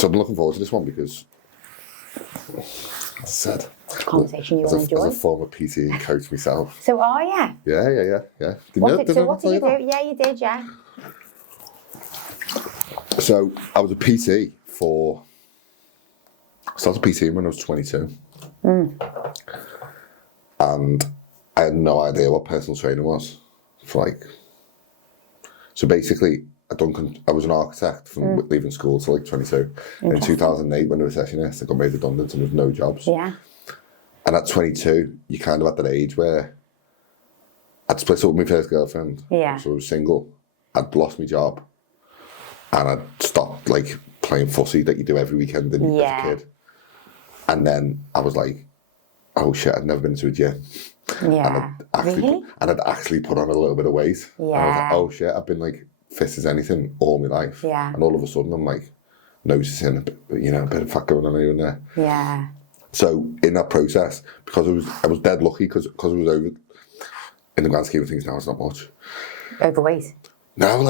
So I'm looking forward to this one because, as I said, Conversation you will enjoy. As a former PT and coach myself. So are you? Yeah. What did you do? Yeah, you did, yeah. So I was a PT I started PT when I was 22. And I had no idea what personal training was. So basically, I was an architect from leaving school to 22. In 2008, when the recession hit, I got made redundant and there was no jobs. Yeah. And at 22, you're kind of at that age where I'd split up with my first girlfriend. Yeah. So I was single. I'd lost my job. And I'd stopped playing fussy that you do every weekend as a kid. And then I was like, oh shit, I'd never been to a gym. Yeah. And I'd actually put on a little bit of weight. Yeah. And I was like, oh shit, I've been fit as anything all my life. Yeah. And all of a sudden I'm noticing a bit of fat going on here and there. Yeah. So in that process, because I was dead lucky because I was over, in the grand scheme of things now, it's not much. Overweight? No,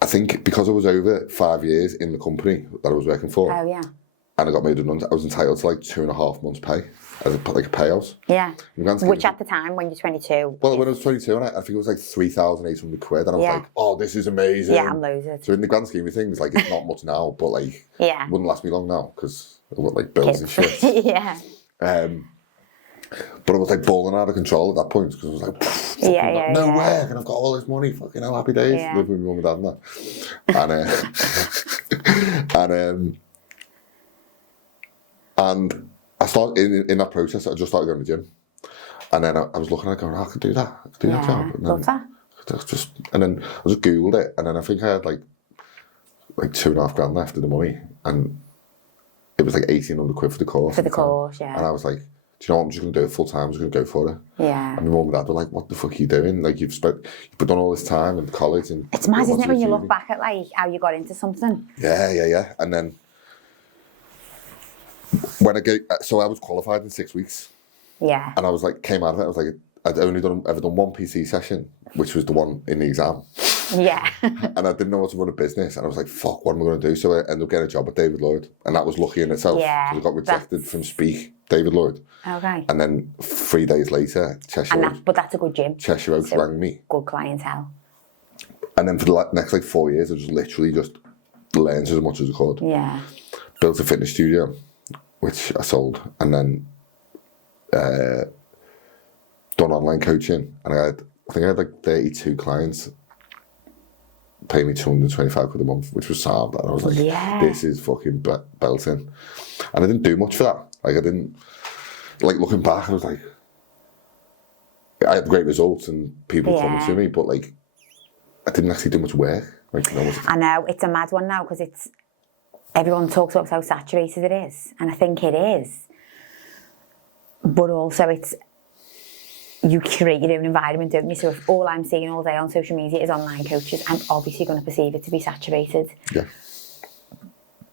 I think because I was over 5 years in the company that I was working for. Oh, yeah. And I got made redundant, I was entitled to 2.5 months pay as a payout. Yeah. Which at the time, when you're 22. Well, when I was 22, and I think it was £3,800 quid, and I was like, oh, this is amazing. Yeah, I'm loaded. So in the grand scheme of things, it's not much now, but it wouldn't last me long now because I've got bills and shit. Yeah. But I was balling out of control at that point because I was no way, and I've got all this money, fucking hell, happy days, living with my mum and dad and that. And I started in that process. I just started going to the gym, and then I was looking at it going, I could do that. I could do that job. And love that. And then I just googled it, and then I think I had like £2.5 grand left of the money, and it was £1,800 for the course. For the course, yeah. And I was like, do you know what? I'm just going to do it full time. I'm just going to go for it. Yeah. And my mum and dad were like, what the fuck are you doing? You've done all this time in college. And it's mad, isn't it, when you look back at how you got into something? Yeah. And then so I was qualified in 6 weeks. Yeah. And I was came out of it, I was like, I'd only ever done one PT session, which was the one in the exam. Yeah. And I didn't know how to run a business, and I was like, fuck, what am I going to do? So I ended up getting a job at David Lloyd, and that was lucky in itself. Yeah. Because I got rejected from David Lloyd. Okay. And then 3 days later, but that's a good gym. Cheshire Oaks rang me. Good clientele. And then for the next 4 years, I just literally learned as much as I could. Yeah. Built a fitness studio, which I sold, and then done online coaching, and I think I had 32 clients pay me £225 a month, which was sound, and I was like, this is fucking belting. And I didn't do much for that. I didn't, looking back, I was like, I had great results and people coming to me, but I didn't actually do much work. I know, it's a mad one now, because everyone talks about how saturated it is, and I think it is. But also you create your own environment, don't you? So if all I'm seeing all day on social media is online coaches, I'm obviously going to perceive it to be saturated. Yeah.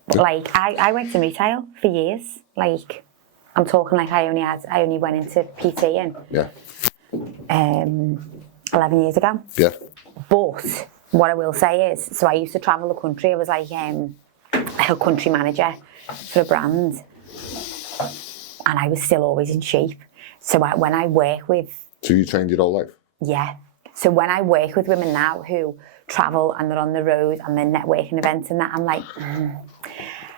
But I worked in retail for years. I'm talking I only went into PT in 11 years ago. Yeah. But what I will say is, so I used to travel the country. I was a country manager for a brand, and I was still always in shape. So when I work with... So you trained your whole life? Yeah. So when I work with women now who travel and they're on the road and they're networking events and that, I'm like,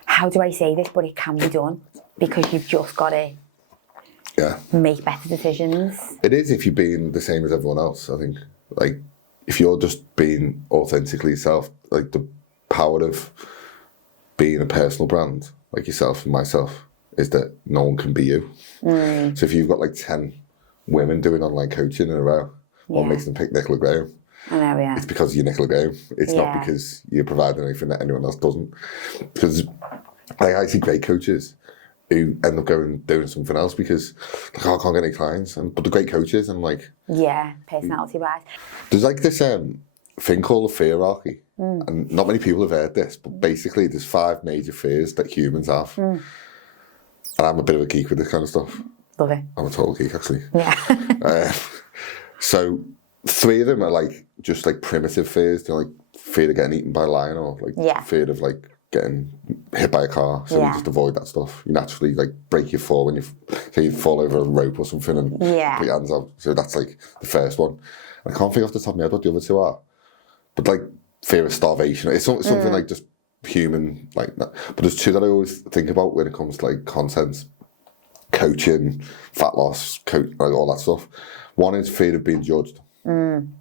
how do I say this? But it can be done, because you've just got to make better decisions. It is, if you're being the same as everyone else, I think. If you're just being authentically yourself, the power of being a personal brand, like yourself and myself, is that no one can be you. So if you've got 10 women doing online coaching in a row, what makes them pick Nicola Graham? I know, yeah. It's because you're Nicola Graham. It's not because you're providing anything that anyone else doesn't. Because I see great coaches who end up doing something else because I can't get any clients. But the great coaches, I'm like... Yeah, personality-wise. There's this thing called the hierarchy. And not many people have heard this, but basically there's 5 major fears that humans have. And I'm a bit of a geek with this kind of stuff. Love it. I'm a total geek, actually. Yeah. So 3 of them are just primitive fears. They're fear of getting eaten by a lion or like fear of like getting hit by a car. So you just avoid that stuff. You naturally like break your fall when you fall over a rope or something and put your hands out. So that's like the first one. And I can't think off the top of my head what the other two are. But like fear of starvation. It's something like just human like that. But there's two that I always think about when it comes to like content, coaching, fat loss, like all that stuff. One is fear of being judged. And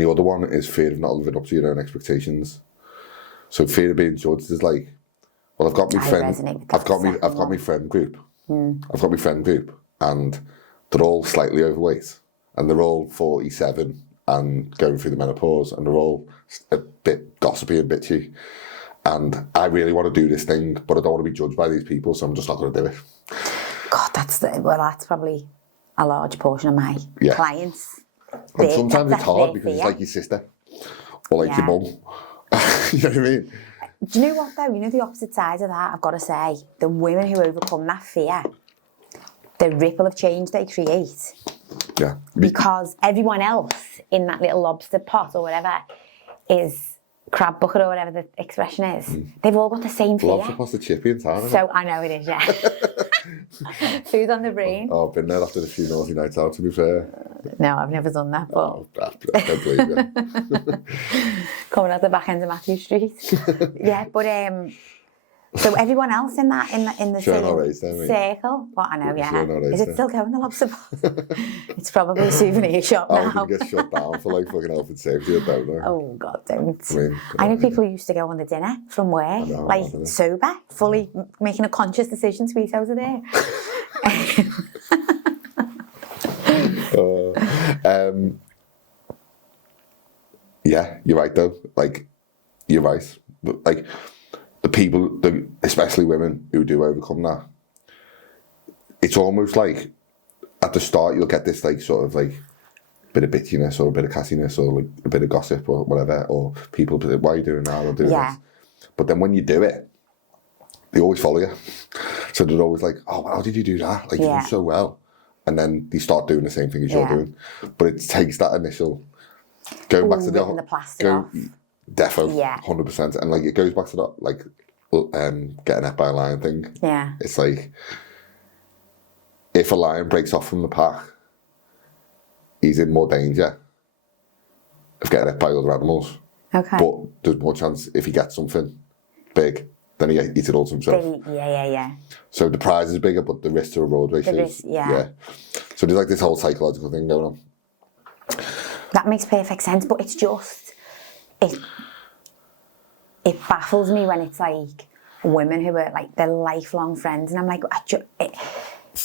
the other one is fear of not living up to your own expectations. So fear of being judged is like, well, I've got my friend, I've got my friend group. I've got my friend group, and they're all slightly overweight, and they're all 47 and going through the menopause, and they're all a bit gossipy and bitchy. And I really want to do this thing, but I don't want to be judged by these people, so I'm just not going to do it. God, that's probably a large portion of my clients. And sometimes it's hard because it's like your sister or like your mum. You know what I mean? Do you know what though? You know the opposite side of that, I've got to say, the women who overcome that fear, the ripple of change they create. Yeah. Because everyone else in that little lobster pot or whatever is crab bucket or whatever the expression is. They've all got the same fear. Lobster pot's the chippy in town, So I know it is, yeah. Food on the brain. Oh, I've been there after a few naughty nights out, to be fair. No, I've never done that, but... Oh, I don't believe you. Coming out the back end of Matthew Street. Yeah, but so everyone else in the same circle. Well, I know, Is it still going, the lobster pot? It's probably a souvenir shop now. I think get shut down for like fucking health and safety. I don't know. Oh God, don't. I know people who used to go on the dinner from work, sober, fully making a conscious decision to eat out of there. Yeah, you're right though. Like, you're right. But like, the people, especially women who do overcome that, it's almost like at the start you'll get this like sort of like bit of bitchiness or a bit of cassiness or like a bit of gossip or whatever, or people be like, why are you doing that or doing this? But then when you do it, they always follow you. So they're always like, oh, how did you do that? Like, you do so well. And then they start doing the same thing as you're doing. But it takes that initial going back to the plastic off. Defo, 100%. And like it goes back to that like getting hit by a lion thing. Yeah. It's like if a lion breaks off from the pack, he's in more danger of getting hit by other animals. Okay. But there's more chance if he gets something big, then he eats it all to himself. Yeah. So the prize is bigger, but the risk to reward ratio is So there's like this whole psychological thing going on. That makes perfect sense, but it's just it baffles me when it's like women who are like they're lifelong friends, and I'm like,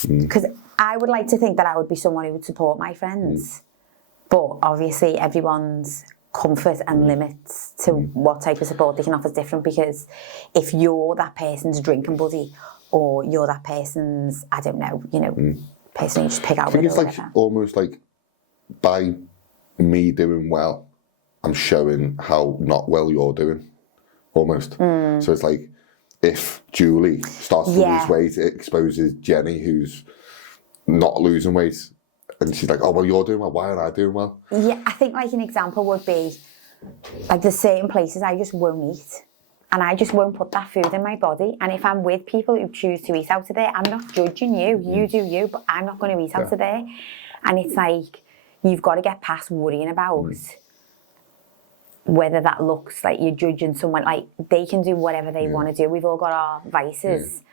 because I would like to think that I would be someone who would support my friends, but obviously everyone's comfort and limits to what type of support they can offer is different. Because if you're that person's drinking buddy, or you're that person's, I don't know, person you just pick out. I think it's like almost like by me doing well, I'm showing how not well you're doing, almost. So it's like if Julie starts to lose weight, it exposes Jenny, who's not losing weight, and she's like, oh, well, you're doing well, why aren't I doing well? Yeah, I think like an example would be like there's certain places I just won't eat, and I just won't put that food in my body. And if I'm with people who choose to eat out of there, I'm not judging you, you do you, but I'm not going to eat out of there. And it's like, you've got to get past worrying about whether that looks like you're judging someone. Like, they can do whatever they want to do. We've all got our vices.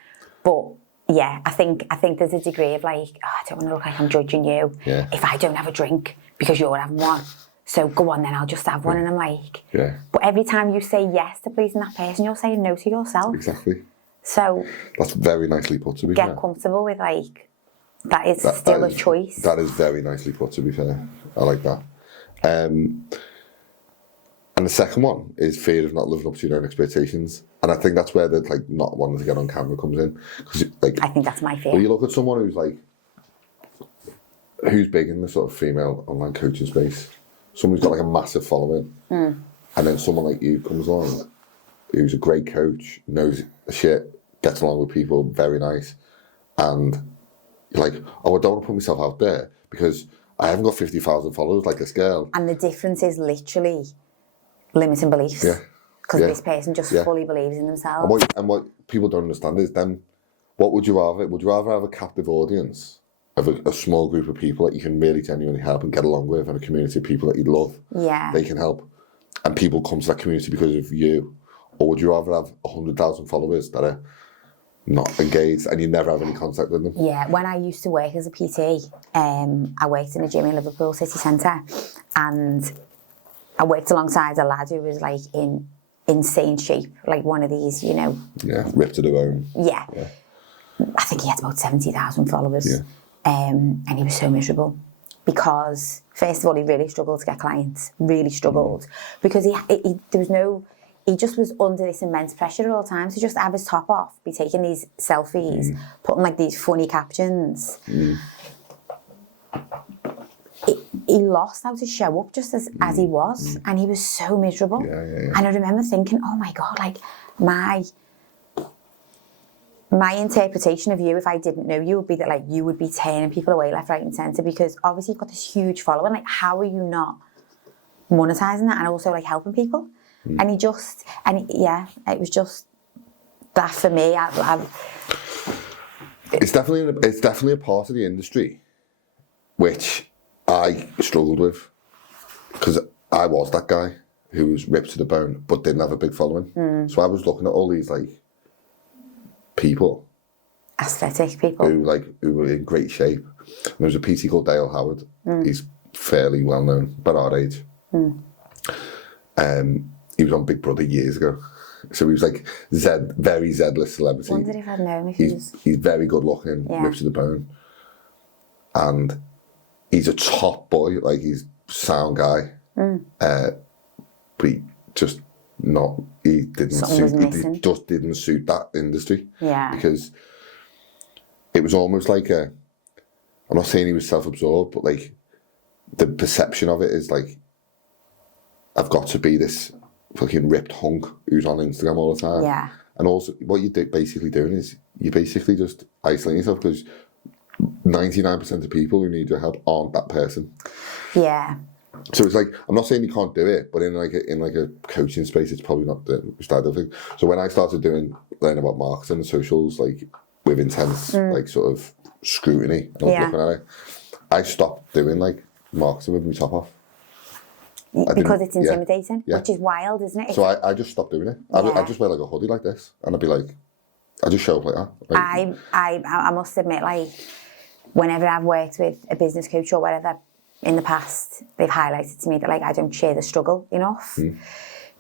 But yeah, I think there's a degree of like, oh, I don't want to look like I'm judging you if I don't have a drink because you're having one. So go on then, I'll just have one. And I'm like, but every time you say yes to pleasing that person, you're saying no to yourself. Exactly. So that's very nicely put, to be fair. Get comfortable with like, that is still a choice. That is very nicely put, to be fair. I like that. And the second one is fear of not living up to your own expectations. And I think that's where the like not wanting to get on camera comes in. Because like, I think that's my fear. Well, you look at someone who's big in the sort of female online coaching space. Someone's got like a massive following. And then someone like you comes along, who's a great coach, knows the shit, gets along with people, very nice. And you're like, oh, I don't want to put myself out there because I haven't got 50,000 followers like this girl. And the difference is literally limiting beliefs. Yeah. Because Yeah. this person just Yeah. fully believes in themselves. And what people don't understand is then, what would you rather? Would you rather have a captive audience of a small group of people that you can really genuinely help and get along with, and a community of people that you love, Yeah. they can help, and people come to that community because of you? Or would you rather have 100,000 followers that are not engaged and you never have any contact with them? Yeah, when I used to work as a PT, I worked in a gym in Liverpool city centre, and I worked alongside a lad who was like in insane shape, like one of these, you know. Yeah, ripped to the bone. Yeah. I think he had about 70,000 followers. Yeah. And he was so miserable because, first of all, he really struggled to get clients, really struggled, because he just was under this immense pressure at all times to just have his top off, be taking these selfies, putting like these funny captions. He lost how to show up just as he was, and he was so miserable. Yeah. And I remember thinking, oh my God, like my interpretation of you, if I didn't know you, would be that like you would be turning people away left, right and centre, because obviously you've got this huge following. Like, how are you not monetising that and also like helping people? And it was just that for me. It's definitely a part of the industry which I struggled with, because I was that guy who was ripped to the bone but didn't have a big following. So I was looking at all these like people, aesthetic people who were in great shape. And there was a PT called Dale Howard. He's fairly well known, about our age. He was on Big Brother years ago, so he was like very Z-list celebrity. I wondered if I'd known if he's very good looking, ripped to the bone, and he's a top boy. Like, he's a sound guy, but he just not. He just didn't suit that industry. Yeah, because it was almost like I'm not saying he was self-absorbed, but like the perception of it is like, I've got to be this fucking ripped hunk who's on Instagram all the time. Yeah. And also, what you're basically doing is you're basically just isolating yourself, because 99% of people who need your help aren't that person. Yeah. So it's like, I'm not saying you can't do it, but in like a coaching space, it's probably not the standard thing. So when I started learning about marketing and socials, like with intense like sort of scrutiny, and I was looking at it, I stopped doing like marketing with my top off. Because it's intimidating, which is wild, isn't it? So I just stopped doing it. I just wear like a hoodie like this, and I'd be like, I just show up like that. Like, I must admit, like, whenever I've worked with a business coach or whatever in the past, they've highlighted to me that like I don't share the struggle enough.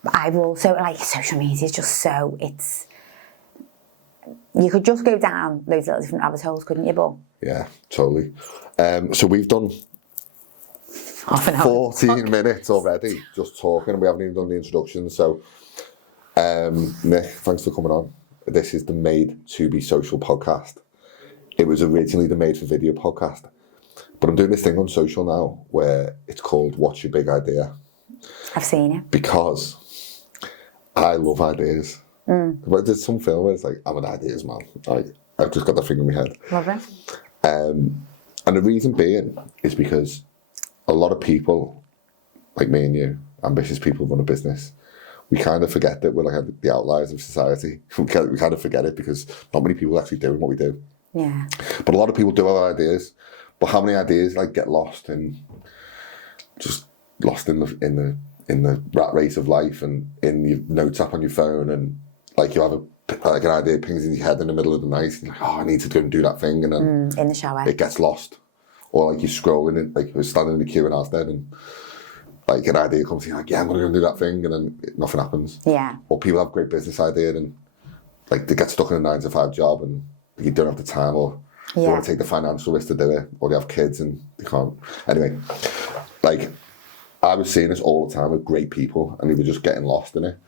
But I've also, like, social media is just so, you could just go down those little different rabbit holes, couldn't you, But yeah, totally. So we've done half an hour. 14 minutes already just talking, and we haven't even done the introduction. So Nick, thanks for coming on. This is the Made to Be Social podcast. It was originally the Made for Video podcast, but I'm doing this thing on social now where it's called What's Your Big Idea? I've seen it. Because I love ideas. But there's some film where it's like, I'm an ideas man. Like, I've just got that thing in my head. Love it. And the reason being is because a lot of people, like me and you, ambitious people who run a business, we kind of forget that we're like the outliers of society. We kind of forget it because not many people are actually doing what we do. Yeah. But a lot of people do have ideas. But how many ideas like get lost in the rat race of life, and in your notes app on your phone, and like you have an idea pings in your head in the middle of the night, and you're like, oh, I need to go and do that thing, and then in the shower it gets lost. Or like you're scrolling, and like you're standing in the queue in Asda, and like an idea comes to you, like, yeah, I'm going to go and do that thing, and then nothing happens. Yeah. Or people have great business idea, and like they get stuck in a 9-to-5 job, and you don't have the time, or they want to take the financial risk to do it, or they have kids and they can't. Anyway, like I was seeing this all the time with great people, and they were just getting lost in it.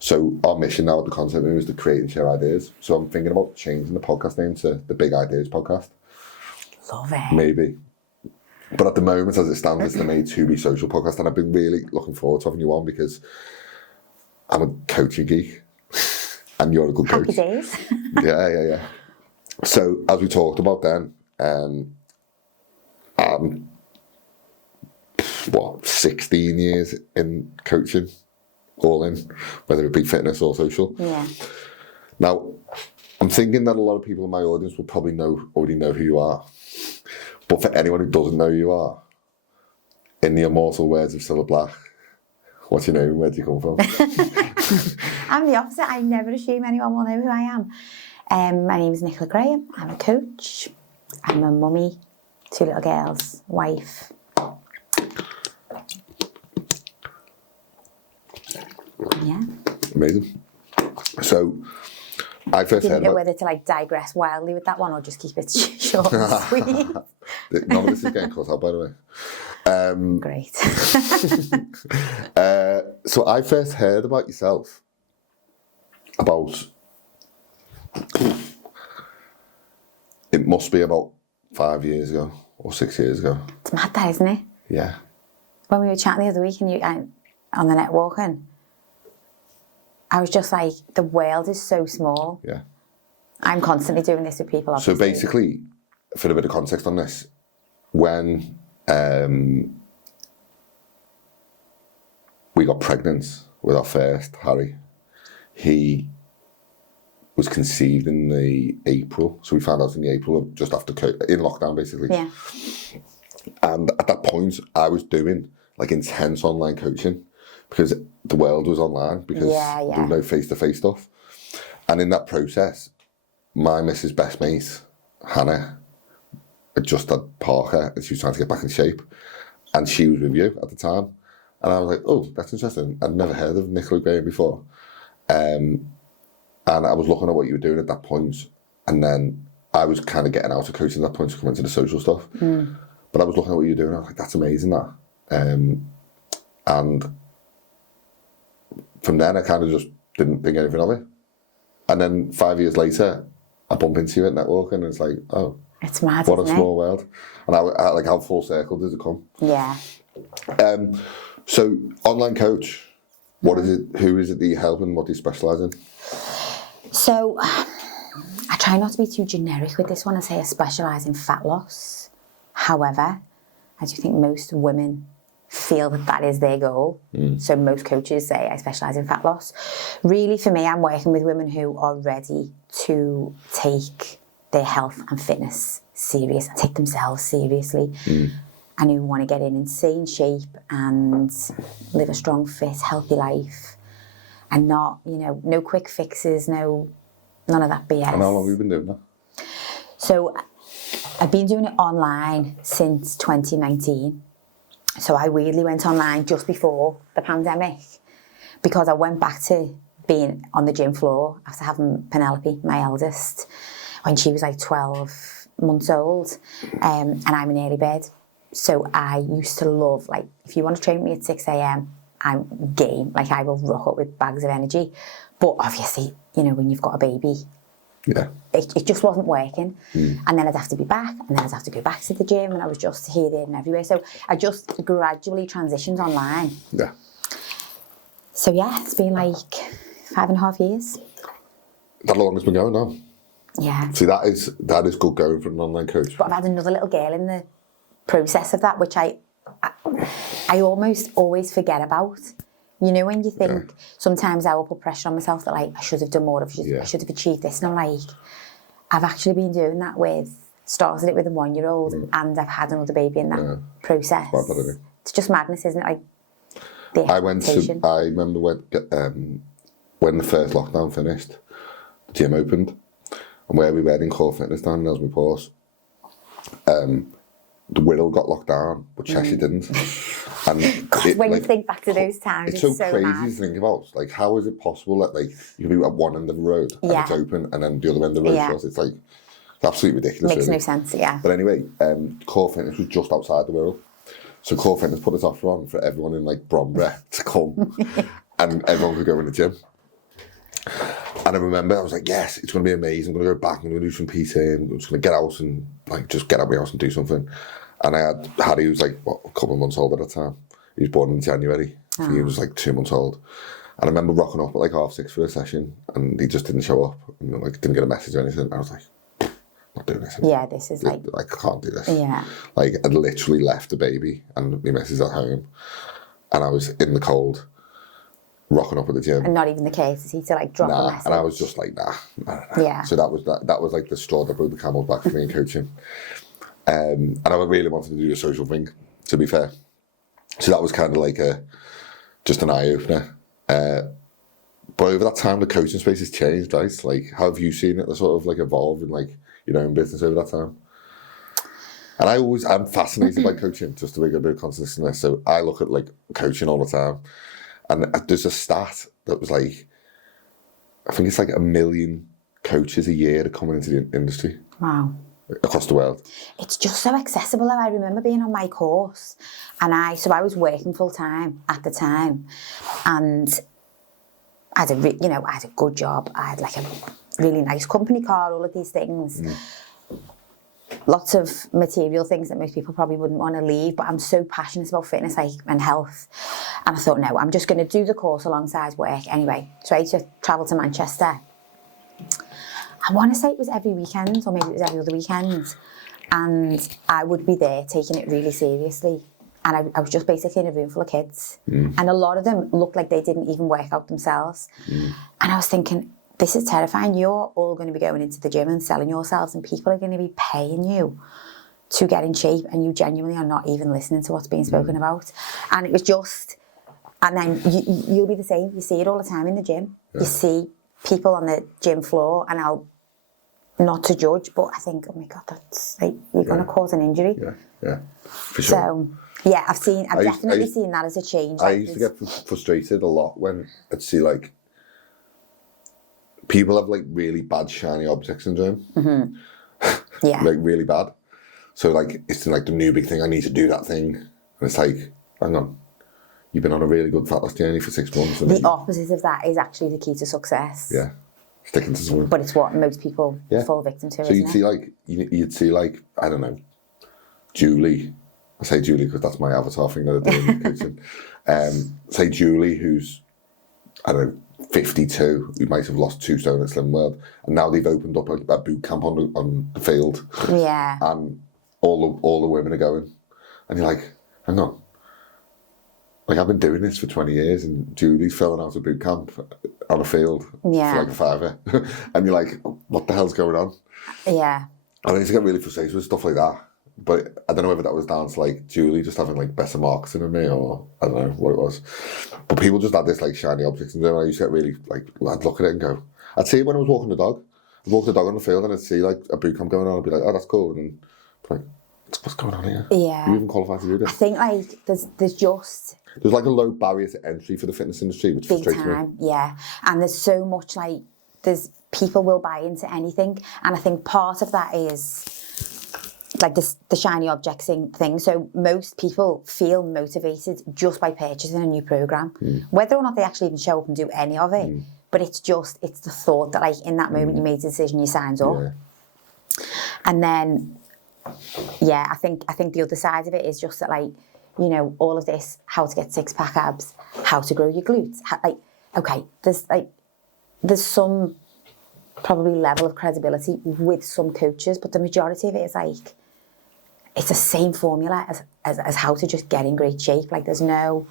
So our mission now at the Concept Room is to create and share ideas. So I'm thinking about changing the podcast name to the Big Ideas Podcast. Love it. Maybe. But at the moment, as it stands, it's the Made to Be Social podcast, and I've been really looking forward to having you on because I'm a coaching geek, and you're a good coach. Happy days. Yeah. So as we talked about then, I'm 16 years in coaching, all in, whether it be fitness or social. Yeah. Now, I'm thinking that a lot of people in my audience will probably already know who you are. But for anyone who doesn't know who you are, in the immortal words of Cilla Black, what's your name and where do you come from? I'm the opposite. I never assume anyone will know who I am. My name is Nicola Graham. I'm a coach. I'm a mummy, 2 little girls, wife. Yeah. Amazing. So, I first Didn't heard know about... whether to like digress wildly with that one or just keep it short and sweet. None of this is getting cut out, by the way. Great. So I first heard about yourself about... It must be about 5 years ago or 6 years ago. It's mad that, isn't it? Yeah. When we were chatting the other week and you on the networking, I was just like, the world is so small. Yeah. I'm constantly doing this with people, obviously. So basically, for a bit of context on this, when we got pregnant with our first, Harry, he was conceived in the April. So we found out in the April, of just after, in lockdown basically. Yeah. And at that point, I was doing like intense online coaching because the world was online, because there was no face-to-face stuff. And in that process, my Mrs. best mate, Hannah, had just had Parker and she was trying to get back in shape. And she was with you at the time. And I was like, oh, that's interesting. I'd never heard of Nicola Graham before. And I was looking at what you were doing at that point. And then I was kind of getting out of coaching at that point to come into the social stuff. But I was looking at what you were doing. I was like, that's amazing, that. And from then, I kind of just didn't think anything of it. And then 5 years later, I bump into you at network and it's like, oh, it's mad, what a small world. And I like, how full circle does it come? Yeah. So, online coach, what is it? Who is it that you help and what do you specialise in? So, I try not to be too generic with this one and say I specialise in fat loss. However, I do think most women feel that that is their goal. So most coaches say I specialise in fat loss. Really, for me, I'm working with women who are ready to take their health and fitness serious and take themselves seriously, and who want to get in insane shape and live a strong, fit, healthy life, and not, no quick fixes, none of that BS. And how long have you been doing that? So I've been doing it online since 2019. So I weirdly went online just before the pandemic because I went back to being on the gym floor after having Penelope, my eldest, when she was like 12 months old, and I'm an early bird. So I used to love, like, if you want to train me at 6 a.m, I'm game. Like, I will rock up with bags of energy. But obviously, when you've got a baby, it just wasn't working. And then I'd have to be back, and then I'd have to go back to the gym, and I was just here, there, and everywhere. So I just gradually transitioned online. Yeah. So yeah, it's been like 5.5 years. That long it's been going now. Yeah. See, that is good going for an online coach. But I've had another little girl in the process of that, which I almost always forget about. When you think, sometimes I will put pressure on myself that, like, I should have done more, I should have achieved this. And I'm like, I've actually been doing that started it with a 1-year-old, and I've had another baby in that process. It's just madness, isn't it? Like, I remember when the first lockdown finished, the gym opened, and where we were in Core Fitness down in Ellesmere Port, the Wirral got locked down, but Cheshire didn't. And God, when you think back to those times, it's so crazy mad to think about. Like, how is it possible that, like, you can be at one end of the road and it's open, and then the other end of the road closed? It's like, it's absolutely ridiculous. Makes really. no sense, yeah. But anyway, Core Fitness was just outside the Wirral. So Core Fitness put its offer on for everyone in, like, Bromley to come, and everyone could go in the gym. And I remember I was like, yes, it's going to be amazing. I'm going to go back, I'm going to do some PT, I'm just going to get out and, like, just get out of my house and do something. And I had Harry, who was like, a couple of months old at the time. He was born in January, so he was like 2 months old. And I remember rocking up at like 6:30 for a session, and he just didn't show up, and like didn't get a message or anything. I was like, I'm not doing this anymore. Yeah, this is like, I can't do this. Yeah. Like, I'd literally left the baby and my missus at home, and I was in the cold, rocking up at the gym. And not even the courtesy to like drop a message. And I was just like, nah. Yeah. So that was like the straw that broke the camel's back for me in coaching. And I really wanted to do a social thing, to be fair. So that was kind of like just an eye-opener. But over that time, the coaching space has changed, right? Like, how have you seen it sort of like evolve in like your own business over that time? And I'm fascinated by coaching, just to make a bit of consistency. So I look at like coaching all the time. And there's a stat that was like, I think it's like 1 million coaches a year are coming into the industry. Wow. Across the world. It's just so accessible. I remember being on my course and I was working full time at the time and I had a good job. I had like a really nice company car, all of these things. Lots of material things that most people probably wouldn't want to leave, but I'm so passionate about fitness and health. And I thought, no, I'm just going to do the course alongside work anyway. So I used to travel to Manchester. I want to say it was every weekend, or maybe it was every other weekend. And I would be there taking it really seriously. And I was just basically in a room full of kids. And a lot of them looked like they didn't even work out themselves. And I was thinking, this is terrifying. You're all going to be going into the gym and selling yourselves, and people are going to be paying you to get in shape, and you genuinely are not even listening to what's being spoken about. And it was just, and then you'll be the same. You see it all the time in the gym. Yeah. You see people on the gym floor, and I'll not to judge, but I think, oh my God, that's like, you're going to cause an injury. Yeah, for sure. So, yeah, I've definitely seen that as a change. I used to get frustrated a lot when I'd see like, people have like really bad shiny object syndrome. Yeah. Like really bad. So like, it's like the new big thing, I need to do that thing. And it's like, hang on, you've been on a really good fat loss journey for 6 months. The opposite of that is actually the key to success. Yeah. Sticking to something. But it's what most people fall victim to, so you'd see like, I don't know, Julie. I say Julie because that's my avatar thing that I do in coaching. Say Julie, who's, I don't know, 52, who might have lost 2 stone at Slim World, and now they've opened up a boot camp on the field. Yeah. And all the women are going. And you're like, hang on. Like, I've been doing this for 20 years, and Julie's filling out a boot camp on a field for like a fiver. And you're like, what the hell's going on? Yeah. I used to get really frustrated with stuff like that. But I don't know whether that was down to like Julie just having like better marketing than me, or I don't know what it was. But people just had this like shiny object, and then I used to get really like, I'd look at it and go, I'd see it when I was walking the dog. I'd walk the dog on the field and I'd see like a boot camp going on. I'd be like, oh, that's cool. And then I'd be like, what's going on here? Yeah. Are you even qualified to do this? I think like there's like a low barrier to entry for the fitness industry, which frustrates me. Yeah. And there's so much like, people will buy into anything. And I think part of that is like the shiny object thing. So most people feel motivated just by purchasing a new program, whether or not they actually even show up and do any of it. But it's the thought that like in that moment you made the decision, you signed up. Yeah. And then, I think the other side of it is just that like, you know, all of this, how to get 6-pack abs, how to grow your glutes. There's some probably level of credibility with some coaches, but the majority of it is like, it's the same formula as how to just get in great shape. Like there's no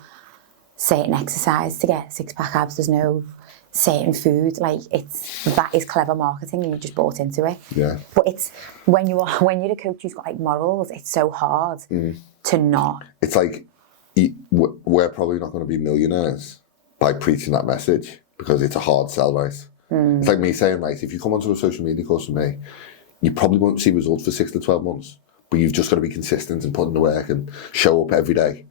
certain exercise to get 6-pack abs. There's no certain food. Like that is clever marketing and you just bought into it. Yeah. But it's when you're a coach who's got like morals, it's so hard to not. It's like we're probably not going to be millionaires by preaching that message because it's a hard sell, right? It's like me saying, right, if you come onto a social media course with me, you probably won't see results for 6 to 12 months. But you've just got to be consistent and put in the work and show up every day.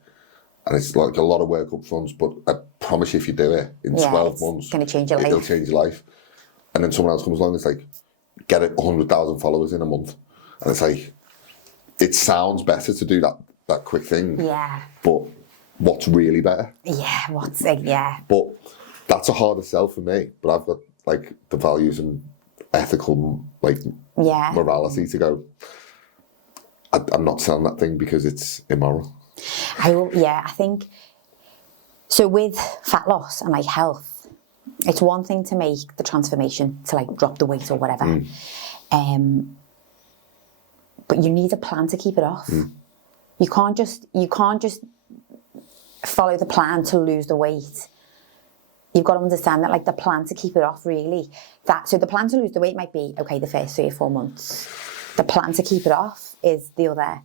And it's like a lot of work up front, but I promise you if you do it, in 12 months, gonna change your life. It'll change your life. And then someone else comes along, it's like, get 100,000 followers in a month. And it's like, it sounds better to do that quick thing. Yeah. But what's really better? Yeah, But that's a harder sell for me. But I've got like the values and ethical morality to go, I'm not selling that thing because it's immoral. I think so. With fat loss and like health, it's one thing to make the transformation to like drop the weight or whatever, but you need a plan to keep it off. You can't just follow the plan to lose the weight you've got to understand that, like, the plan to keep it off, really, so the plan to lose the weight might be, okay, the first 3 or 4 months. The plan to keep it off is the other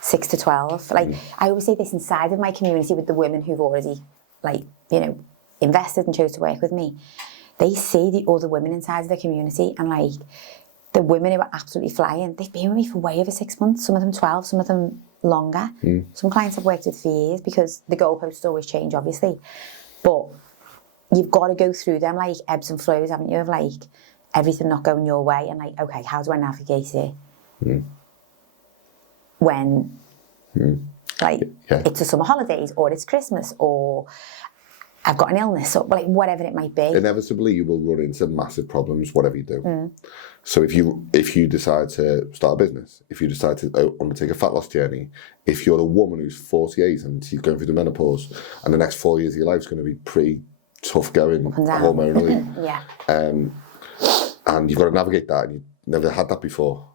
6 to 12. Like, I always say this inside of my community with the women who've already, like, you know, invested and chose to work with me. They see the other women inside of the community, and, like, the women who are absolutely flying, they've been with me for way over 6 months, some of them 12, some of them longer. Some clients I've worked with for years, because the goalposts always change, obviously. But you've got to go through them, like, ebbs and flows, haven't you, of, like, everything not going your way, and, like, okay, how do I navigate it when, like, it's the summer holidays, or it's Christmas, or I've got an illness, or, like, whatever it might be. Inevitably, you will run into massive problems, whatever you do. So if you decide to start a business, if you decide to undertake a fat loss journey, if you're a woman who's 48 and she's going through the menopause, and the next 4 years of your life is going to be pretty tough going hormonally, and you've got to navigate that, and you've never had that before,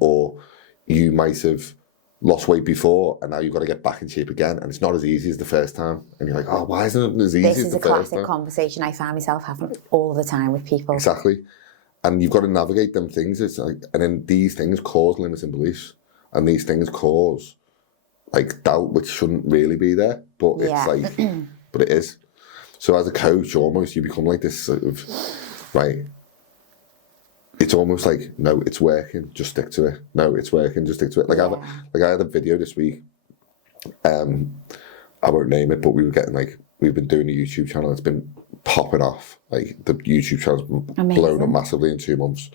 or you might have lost weight before and now you've got to get back in shape again, and it's not as easy as the first time, and you're like, oh, why isn't it as easy as the first time? This is a classic conversation I find myself having all the time with people. Exactly. And you've got to navigate them things. It's like, and then these things cause limiting beliefs, and these things cause, like, doubt, which shouldn't really be there, but it's like, but it is. So as a coach, almost, you become like this sort of, right, it's almost like, no, it's working, just stick to it. No, it's working, just stick to it. Like, I had a video this week, I won't name it, but we've been doing a YouTube channel, it's been popping off. Like, the YouTube channel's been blown up massively in 2 months.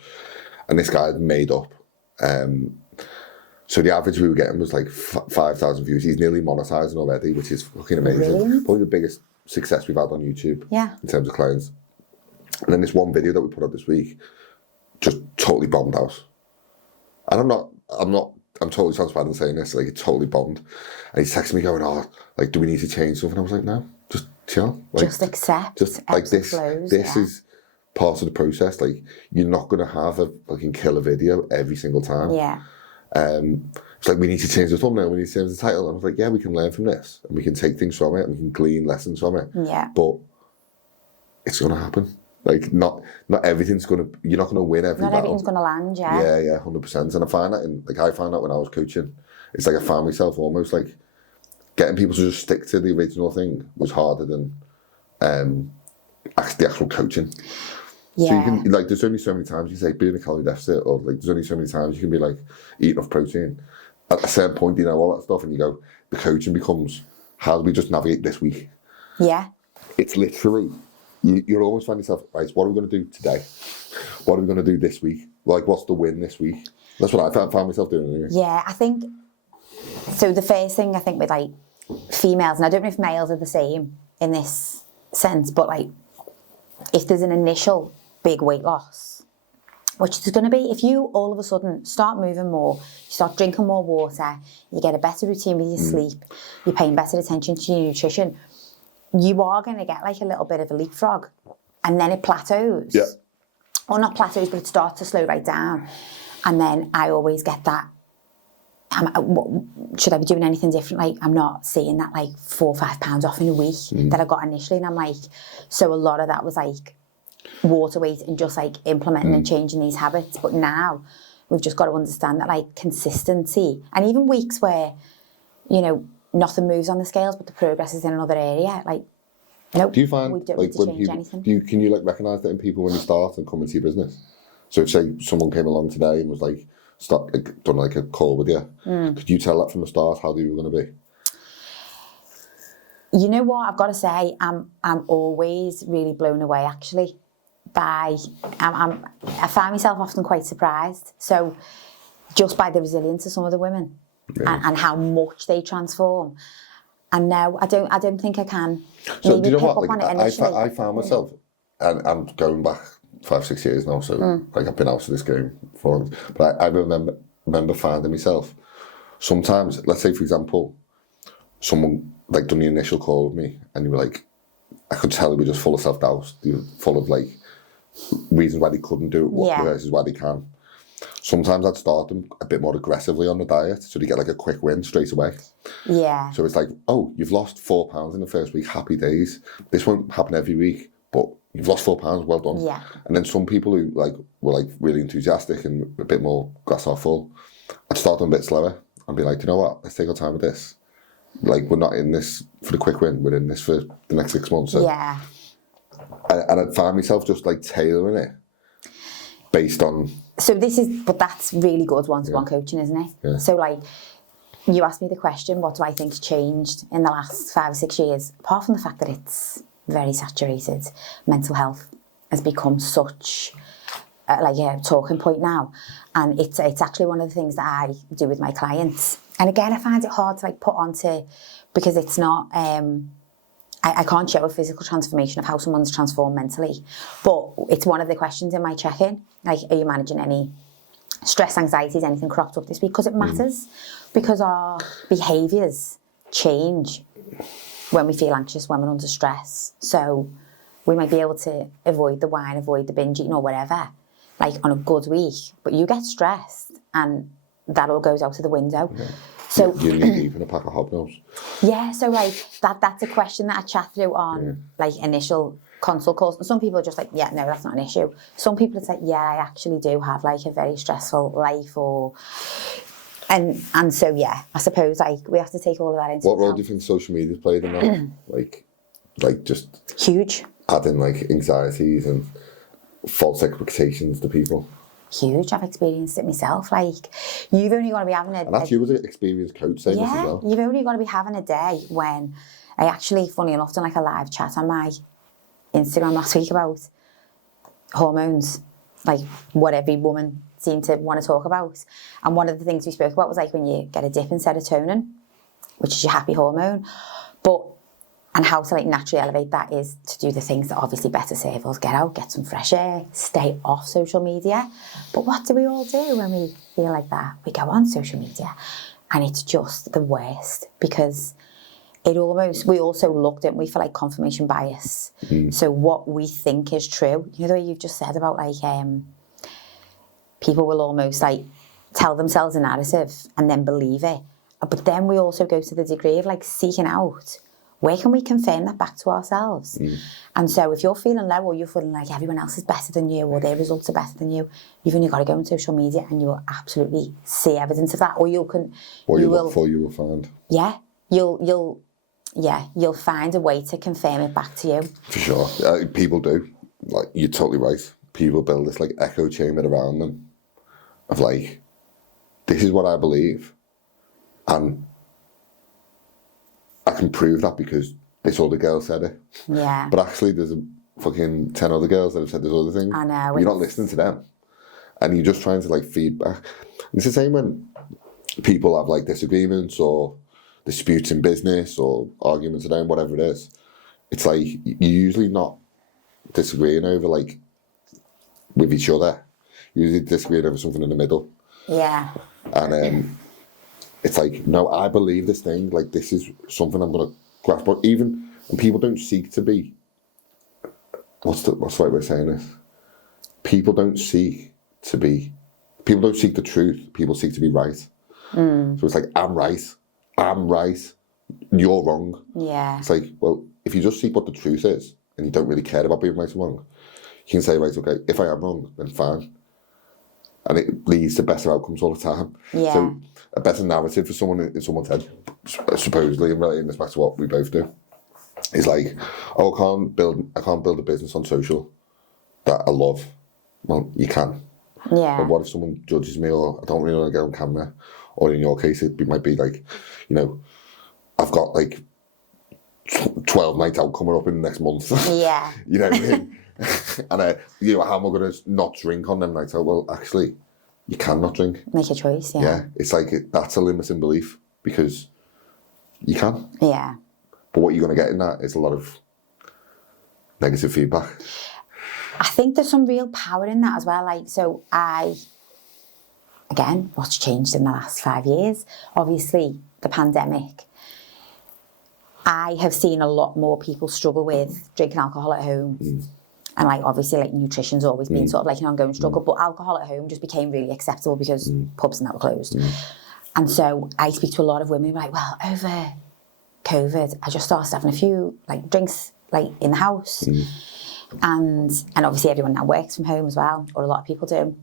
And this guy had made up, so the average we were getting was like 5,000 views. He's nearly monetizing already, which is fucking amazing. Really? Probably the biggest success we've had on YouTube in terms of clients. And then this one video that we put up this week just totally bombed out. And I'm totally transparent in saying this, like, it totally bombed. And he's texting me going, oh, like, do we need to change something? I was like, no, just chill. Like, just accept. Just like this is part of the process. Like, you're not going to have a fucking killer video every single time. Yeah. It's like, we need to change the thumbnail, we need to change the title. And I was like, yeah, we can learn from this, and we can take things from it, and we can glean lessons from it. Yeah. But it's going to happen. Like, not everything's going to, you're not going to win every battle. Not everything's going to land, Yeah, 100%. And I find that when I was coaching, it's like I found myself almost like getting people to just stick to the original thing was harder than the actual coaching. Yeah. So you can, like, there's only so many times you say be in a calorie deficit, or, like, there's only so many times you can be like, eat enough protein. At a certain point, you know all that stuff, and you go, the coaching becomes, how do we just navigate this week? Yeah. It's literally, you're almost finding yourself, right, what are we going to do today? What are we going to do this week? Like, what's the win this week? That's what I found myself doing anyway. Yeah, I think, so the first thing I think with, like, females, and I don't know if males are the same in this sense, but, like, if there's an initial big weight loss, which there's going to be, if you all of a sudden start moving more, you start drinking more water, you get a better routine with your sleep, you're paying better attention to your nutrition, you are going to get, like, a little bit of a leapfrog, and then it plateaus. Yeah. Or not plateaus, but it starts to slow right down. And then I always get that, should I be doing anything different? Like, I'm not seeing that, like, 4 or 5 pounds off in a week that I got initially. And I'm like, so a lot of that was, like, water weight and just, like, implementing and changing these habits. But now we've just got to understand that, like, consistency, and even weeks where, you know, nothing moves on the scales, but the progress is in another area. Like, nope. Do you find, we don't like, need to change anything. Can you like recognise that in people when you start and come into your business? So if, say, someone came along today and was like, done like a call with you, could you tell that from the start how they were going to be? You know what, I've got to say, I'm always really blown away, actually, by, I find myself often quite surprised. So just by the resilience of some of the women, and how much they transform. And now I don't think I can maybe pick up on it initially. I found myself, and I'm going back 5-6 years now, so like, I've been out of this game for, but I remember finding myself sometimes, let's say, for example, someone, like, done the initial call with me, and you were like, I could tell they were just full of self-doubt, they were full of, like, reasons why they couldn't do it versus why they can. sometimes I'd start them a bit more aggressively on the diet, so they get like a quick win straight away. Yeah. So it's like, oh, you've lost 4 pounds in the first week, happy days. This won't happen every week, but you've lost 4 pounds, well done. Yeah. And then some people who like were like really enthusiastic and a bit more glass half full, I'd start them a bit slower and be like, you know what, let's take our time with this. Like, we're not in this for the quick win, we're in this for the next 6 months. So. Yeah. And I'd find myself just like tailoring it based on. So but that's really good one-to-one coaching, isn't it? Yeah. So like, you asked me the question, what do I think's changed in the last 5 or 6 years? Apart from the fact that it's very saturated, mental health has become such like a talking point now, and it's actually one of the things that I do with my clients. And again, I find it hard to like put onto, because it's not. I can't show a physical transformation of how someone's transformed mentally, but it's one of the questions in my check-in. Like, are you managing any stress, anxieties, anything cropped up this week? Because it matters, because our behaviours change when we feel anxious, when we're under stress. So we might be able to avoid the wine, avoid the binge eating or whatever, like on a good week, but you get stressed and that all goes out of the window. Yeah. So you need even a pack of hobnobs. Yeah, so like that's a question that I chat through on like initial consult calls. And some people are just like, yeah, no, that's not an issue. Some people it's like, yeah, I actually do have like a very stressful life, or and so yeah, I suppose like we have to take all of that into account. What role do you think social media's played in that? like just huge. Adding like anxieties and false expectations to people. Huge. I've experienced it myself. Like, you've only got to be having and that's you as an experienced coach saying this as well. You've only got to be having a day when I actually, funny enough, done like a live chat on my Instagram last week about hormones, like what every woman seemed to want to talk about. And one of the things we spoke about was like when you get a dip in serotonin, which is your happy hormone, and how to like naturally elevate that is to do the things that obviously better serve us. Get out, get some fresh air, stay off social media. But what do we all do when we feel like that? We go on social media, and it's just the worst, because we also looked at, we feel like confirmation bias. So what we think is true, you know, the way you've just said about like people will almost like tell themselves a narrative and then believe it. But then we also go to the degree of like seeking out, where can we confirm that back to ourselves? And so if you're feeling low, or you're feeling like everyone else is better than you, or their results are better than you, you've only got to go on social media and you will absolutely see evidence of that. Or you will find. Yeah, you'll find a way to confirm it back to you. For sure. People do. Like, you're totally right. People build this like echo chamber around them of like, this is what I believe, and I can prove that because this other girl said it. Yeah. But actually there's a fucking 10 other girls that have said this other thing. I know. You're not listening to them. And you're just trying to like feedback. It's the same when people have like disagreements or disputes in business or arguments at home, whatever it is. It's like you're usually not disagreeing over like with each other. You're usually disagreeing over something in the middle. Yeah. And it's like, no, I believe this thing. Like, this is something I'm going to grasp. But even when people don't seek to be, what's the right way of saying this? People don't seek the truth. People seek to be right. So it's like, I'm right, you're wrong. Yeah. It's like, well, if you just seek what the truth is and you don't really care about being right or wrong, you can say, right, okay, if I am wrong, then fine. And it leads to better outcomes all the time. Yeah. So a better narrative for someone in someone's head, supposedly, and relating this back to what we both do, is like, oh, I can't build a business on social that I love. Well, you can. Yeah. But what if someone judges me, or I don't really want to get on camera? Or in your case, it might be like, you know, I've got like 12 nights out coming up in the next month. Yeah. You know what I mean? And how am I going to not drink on them nights out? Well, actually, you cannot drink. Make a choice, yeah. Yeah, it's like that's a limiting belief, because you can. Yeah. But what you're going to get in that is a lot of negative feedback. I think there's some real power in that as well. Like, so again, what's changed in the last 5 years? Obviously, the pandemic. I have seen a lot more people struggle with drinking alcohol at home. And like obviously like nutrition's always been sort of like an ongoing struggle, but alcohol at home just became really acceptable because pubs and that were closed. And so I speak to a lot of women who are like, well, over COVID, I just started having a few like drinks like in the house. And obviously everyone now works from home as well, or a lot of people do.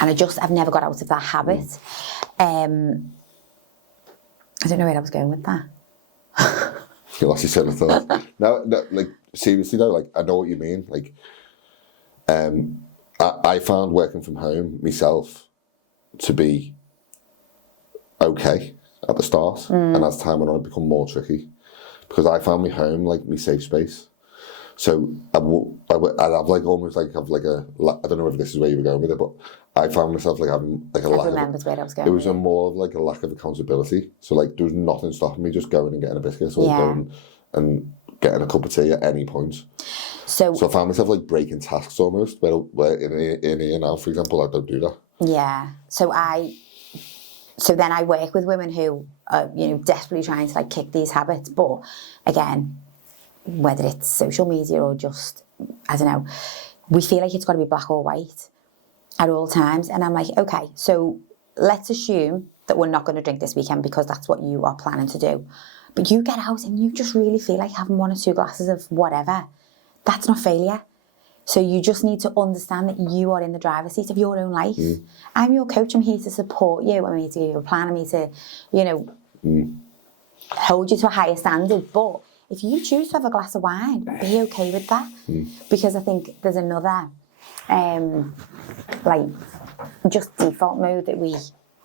And I've never got out of that habit. I don't know where I was going with that. You lost your train of thought. No, like seriously though, like I know what you mean. Like, I found working from home myself to be okay at the start, and as time went on, it become more tricky because I found my home like my safe space. So I'd have like almost like have like a, I don't know if this is where you were going with it, but I found myself like having like a lack of, where I was going. It was a more of like a lack of accountability. So like there was nothing stopping me just going and getting a biscuit or going and getting a cup of tea at any point. So I found myself like breaking tasks almost. Where in here now, for example, I don't do that. Yeah. So then I work with women who are, you know, desperately trying to like kick these habits, but again, whether it's social media or just, I don't know, we feel like it's got to be black or white at all times. And I'm like, okay, so let's assume that we're not going to drink this weekend because that's what you are planning to do. But you get out and you just really feel like having 1 or 2 glasses of whatever. That's not failure. So you just need to understand that you are in the driver's seat of your own life. I'm your coach. I'm here to support you. I'm here to give you a plan. I'm here to, you know, hold you to a higher standard. But if you choose to have a glass of wine, be okay with that. Because I think there's another, like, just default mode that we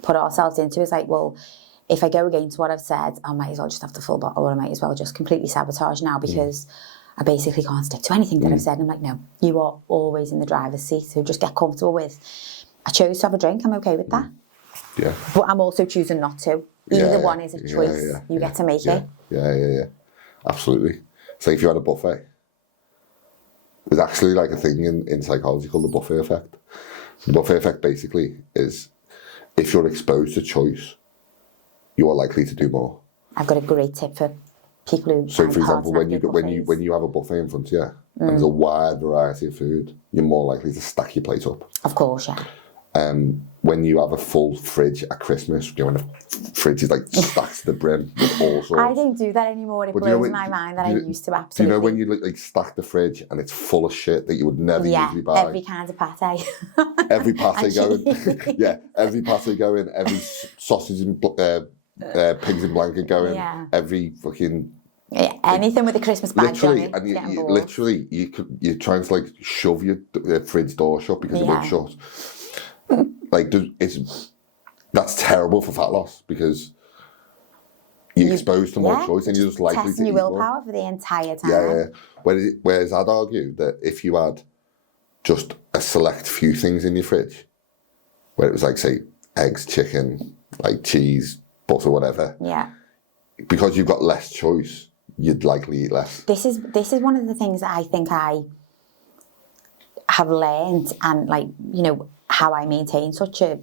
put ourselves into is like, well, if I go against what I've said, I might as well just have the full bottle, or I might as well just completely sabotage now because I basically can't stick to anything that I've said. And I'm like, no, you are always in the driver's seat, so just get comfortable with, I chose to have a drink, I'm okay with that. Yeah. But I'm also choosing not to. Either one is a choice. You get to make it. Yeah. Absolutely. So if you had a buffet, there's actually like a thing in psychology called the buffet effect. The buffet effect basically is if you're exposed to choice, you are likely to do more. I've got a great tip for people who. So, for example, when you have a buffet in front of you and there's a wide variety of food, you're more likely to stack your plate up. Of course, yeah. When you have a full fridge at Christmas, you know, when the fridge is like stacked to the brim with all sorts. I don't do that anymore. It blows my mind that I used to absolutely. Do you know when you like stack the fridge and it's full of shit that you would never usually buy? Every kind of pate. Every pate going. Every pate going. Every sausage and pigs in blanket going. Yeah. Every fucking. Yeah, anything with a Christmas badge on it. And you're trying to like shove your fridge door shut because it won't shut. Like that's terrible for fat loss because you're exposed to more choice and you're just likely to eat more. Willpower for the entire time. Whereas I'd argue that if you had just a select few things in your fridge, where it was like say eggs, chicken, like cheese, butter, whatever. Yeah. Because you've got less choice, you'd likely eat less. This is one of the things that I think I have learned, and like, you know, how I maintain such a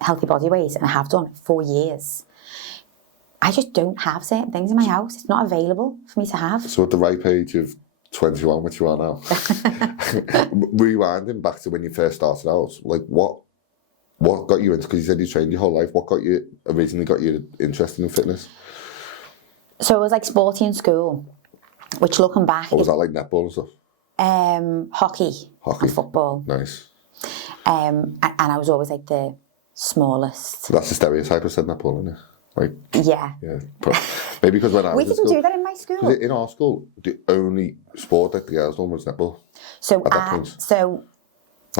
healthy body weight, and I have done for years. I just don't have certain things in my house. It's not available for me to have. So at the ripe age of 21, which you are now, rewinding back to when you first started out, like what got you into, because you said you trained your whole life, what originally got you interested in fitness? So it was like sporty in school, which looking back... Or was that like netball and stuff? Hockey and football. Nice. And I was always like the smallest. So that's the stereotype of said netball, isn't it? Like, yeah. Maybe because when I was we didn't do that in my school. In our school, the only sport that the girls done was netball. So I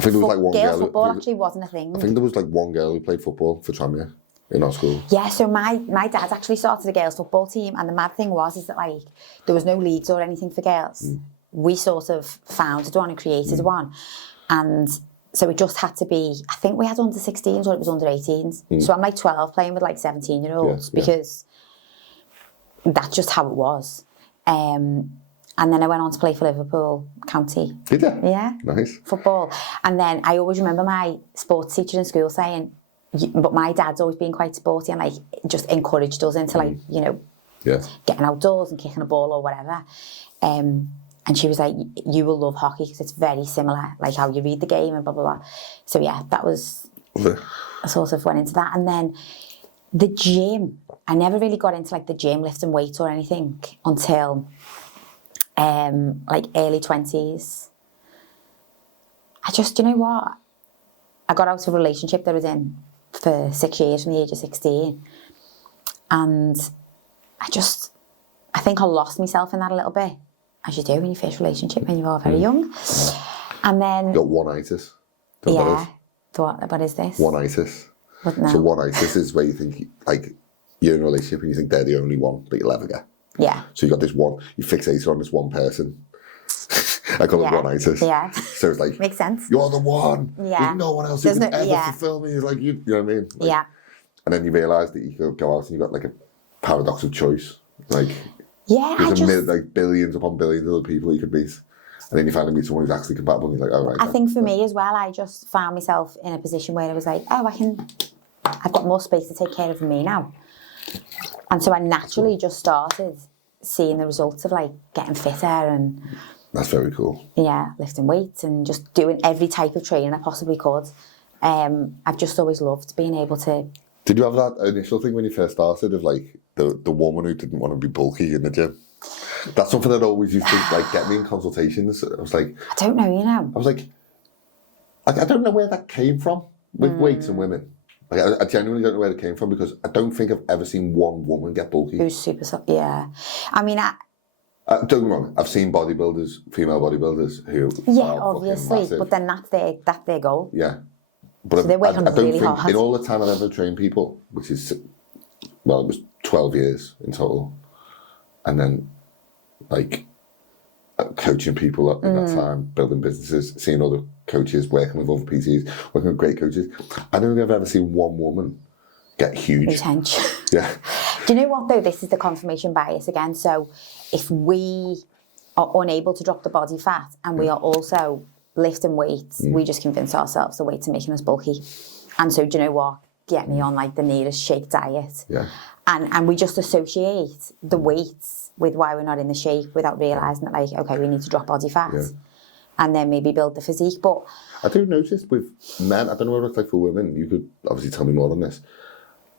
think there was like one girls' girl. Football actually wasn't a thing. I think there was like one girl who played football for Tranmere in our school. Yeah, so my dad actually started a girls' football team, and the mad thing is that like there was no leagues or anything for girls. We sort of founded one and created one, and so it just had to be. I think we had under 16s or it was under 18s. So I'm like 12 playing with like 17-year-olds because that's just how it was. And then I went on to play for Liverpool County. Did you? Yeah. Nice. Football. And then I always remember my sports teacher in school saying, but my dad's always been quite sporty and like just encouraged us into like, you know, getting outdoors and kicking a ball or whatever. And And she was like, you will love hockey because it's very similar, like how you read the game and blah, blah, blah. So yeah, that was, I sort of went into that. And then the gym, I never really got into like the gym, lifting weights or anything until like early 20s. I just, you know what? I got out of a relationship that I was in for 6 years from the age of 16. And I think I lost myself in that a little bit, as you do in your first relationship when you are very young. And then... You got one-itis. Yeah. What is this? One-itis. No. So one-itis is where you think, like, you're in a relationship and you think they're the only one that you'll ever get. Yeah. So you got this one, you fixate on this one person. I call it one-itis. Yeah. So it's like... Makes sense. You're the one. Yeah. There's no one else who can ever fulfill me. It's like, you know what I mean? Like, yeah. And then you realise that you could go out and you've got, like, a paradox of choice. Like... Yeah, there's like billions upon billions of other people you could meet. And then you finally meet someone who's actually compatible and you're like, all right. I think for me as well, I just found myself in a position where I was like, oh, I've got more space to take care of me now. And so I naturally just started seeing the results of like getting fitter and... That's very cool. Yeah, lifting weights and just doing every type of training I possibly could. I've just always loved being able to... Did you have that initial thing when you first started of like the woman who didn't want to be bulky in the gym? That's something that always used to like get me in consultations. I was like, I don't know, you know. I was like, I don't know where that came from with weights and women. Like, I genuinely don't know where it came from because I don't think I've ever seen one woman get bulky. Who's super, yeah. I mean, don't get me wrong. I've seen bodybuilders, female bodybuilders who are obviously, but then that's their goal. Yeah. But so they're working I don't really think hard. in all the time I've ever trained people, which is, well, it was 12 years in total, and then like coaching people up in that time, building businesses, seeing other coaches, working with other PTs, working with great coaches. I don't think I've ever seen one woman get huge. Who's hench. Yeah. Do you know what though? This is the confirmation bias again. So if we are unable to drop the body fat and we are also lifting weights, we just convince ourselves the weights are making us bulky. And so, do you know what? Get me on like the nearest shake diet. Yeah. And we just associate the weights with why we're not in the shape without realising that, like, okay, we need to drop body fat and then maybe build the physique. But I do notice with men, I don't know what it's like for women, you could obviously tell me more on this.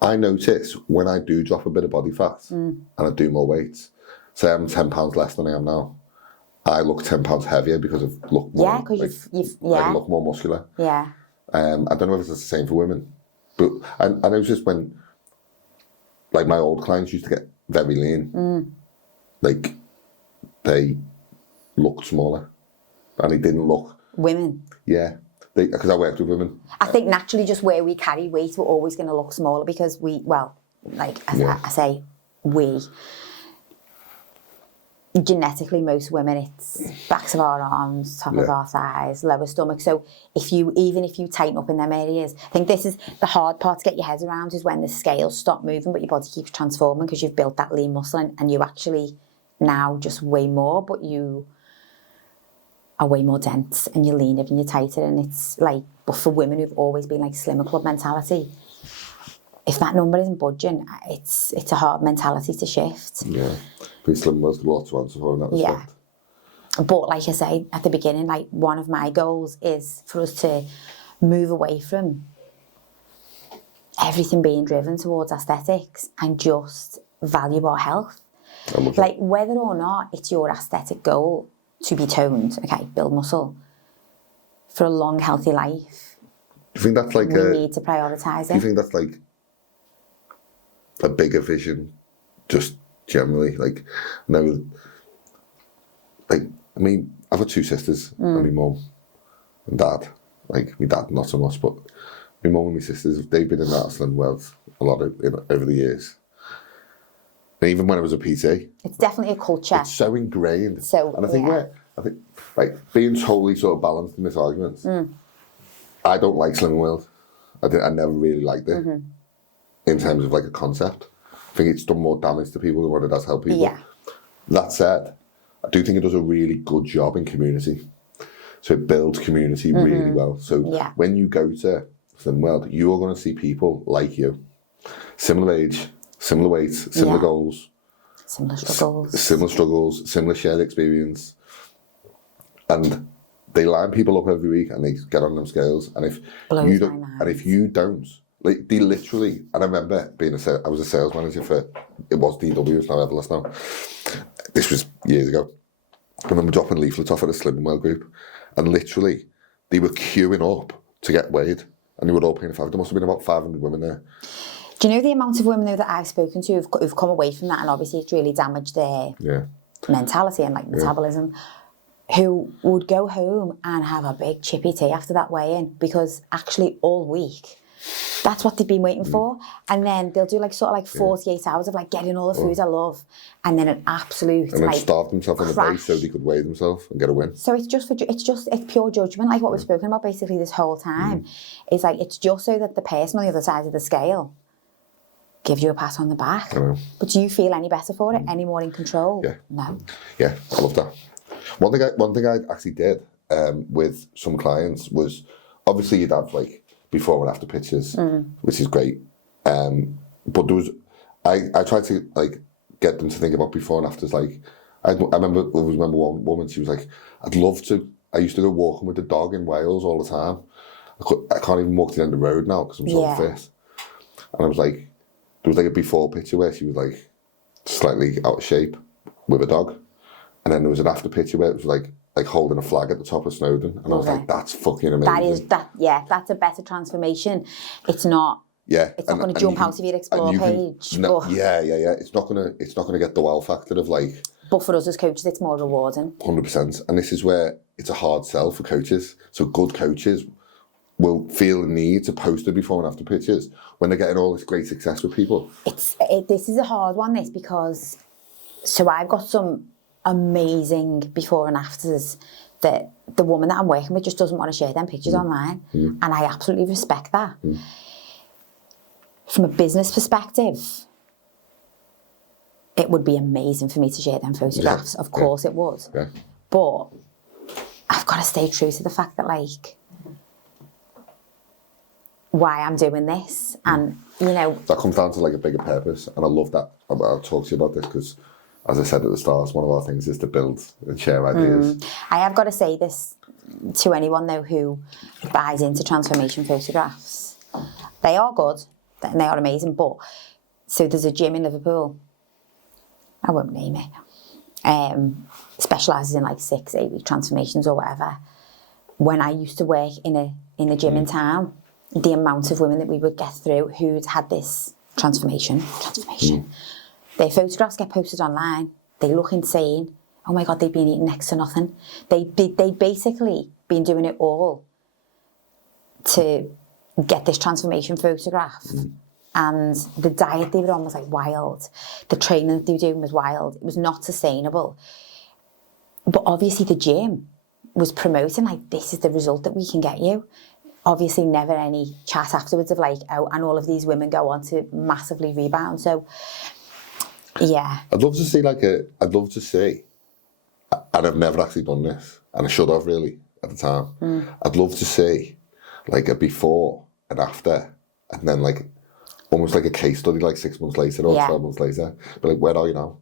I notice when I do drop a bit of body fat and I do more weights, say I'm 10 pounds less than I am now, I look 10 pounds heavier because of look more, I look more muscular. Yeah. I don't know if it's the same for women, but I noticed when, like my old clients used to get very lean, like they looked smaller, and they didn't look. Women. Yeah, because I worked with women. I think naturally, just where we carry weight, we're always going to look smaller because I say we. Genetically, most women, it's backs of our arms, top of our thighs, lower stomach. So even if you tighten up in them areas, I think this is the hard part to get your head around is when the scales stop moving, but your body keeps transforming because you've built that lean muscle and you actually now just weigh more, but you are way more dense and you're leaner and you're tighter. And it's like, but for women who've always been like slimmer club mentality, if that number isn't budging, it's a hard mentality to shift. Yeah, being slim was a lot to answer for in that respect. But like I say at the beginning, like one of my goals is for us to move away from everything being driven towards aesthetics and just value our health. Like whether or not it's your aesthetic goal to be toned, okay, build muscle for a long, healthy life. Do you think that's like we need to prioritise it? Do you think that's like a bigger vision, just generally? Like, no, like, I mean, I've got two sisters, and my mum and dad. Like, my dad, not so much, but my mum and my sisters, they've been in that slim world a lot over the years. And even when I was a PT, it's definitely a culture. It's so ingrained. So, and I think like being totally sort of balanced in this argument, I don't like Slimming World. I never really liked it. In terms of like a concept, I think it's done more damage to people than what it does help people. Yeah. That said, I do think it does a really good job in community. So it builds community really well. So when you go to Slim World, you are going to see people like you, similar age, similar weight, similar goals, similar struggles, similar shared experience. And they line people up every week and they get on them scales. And if Blows you my don't, mind. and if you don't, like they literally, and I remember being I was a sales manager for, it was DW, it's now Everlast now. This was years ago. I remember dropping leaflets off at a Slimming Well group, and literally they were queuing up to get weighed, and they were all paying $5. There must have been about 500 women there. Do you know the amount of women though that I've spoken to who've come away from that, and obviously it's really damaged their mentality and like metabolism, who would go home and have a big chippy tea after that weigh-in because actually all week that's what they've been waiting for, and then they'll do like sort of like 48 hours of like getting all the foods I love, and then an absolute and then like starve themselves on the base so they could weigh themselves and get a win. So it's pure judgment, like what we've spoken about basically this whole time. It's like it's just so that the person on the other side of the scale gives you a pat on the back. But do you feel any better for it? Any more in control? Yeah. No. Yeah, I love that. One thing I actually did with some clients was, obviously you'd have like before and after pictures, which is great. But there was, I tried to like get them to think about before and afters. Like I remember one woman, she was like, I used to go walking with the dog in Wales all the time. I can't even walk to the end of the road now because I'm so fit. And I was like, there was like a before picture where she was like slightly out of shape with a dog. And then there was an after picture where it was like holding a flag at the top of Snowdon. And I was like, that's fucking amazing. That's a better transformation. It's not it's not going to jump out of your explore page. No, yeah. It's not gonna get the wow factor of like. But for us as coaches, it's more rewarding. 100%. And this is where it's a hard sell for coaches. So good coaches will feel the need to post the before and after pictures when they're getting all this great success with people. This is a hard one, this, because so I've got some amazing before and afters that the woman that I'm working with just doesn't want to share them pictures online. And I absolutely respect that. From a business perspective, it would be amazing for me to share them photographs. Of course it would. Yeah. But I've got to stay true to the fact that like why I'm doing this, and that comes down to like a bigger purpose, and I love that. I'll talk to you about this because, as I said at the start, one of our things is to build and share ideas. I have got to say this to anyone though who buys into transformation photographs. They are good and they are amazing, but so there's a gym in Liverpool, I won't name it, specialises in like 6-8 week transformations or whatever. When I used to work in a gym in town, the amount of women that we would get through who'd had this transformation. Their photographs get posted online. They look insane. Oh my God, they've been eating next to nothing. They basically been doing it all to get this transformation photograph. And the diet they were on was like wild. The training that they were doing was wild. It was not sustainable. But obviously the gym was promoting like, this is the result that we can get you. Obviously never any chat afterwards of like, oh, and all of these women go on to massively rebound. So, yeah. I'd love to see, and I've never actually done this, and I should have really at the time. I'd love to see like a before and after, and then like almost like a case study like 6 months later or 12 months later. But like, where are you now?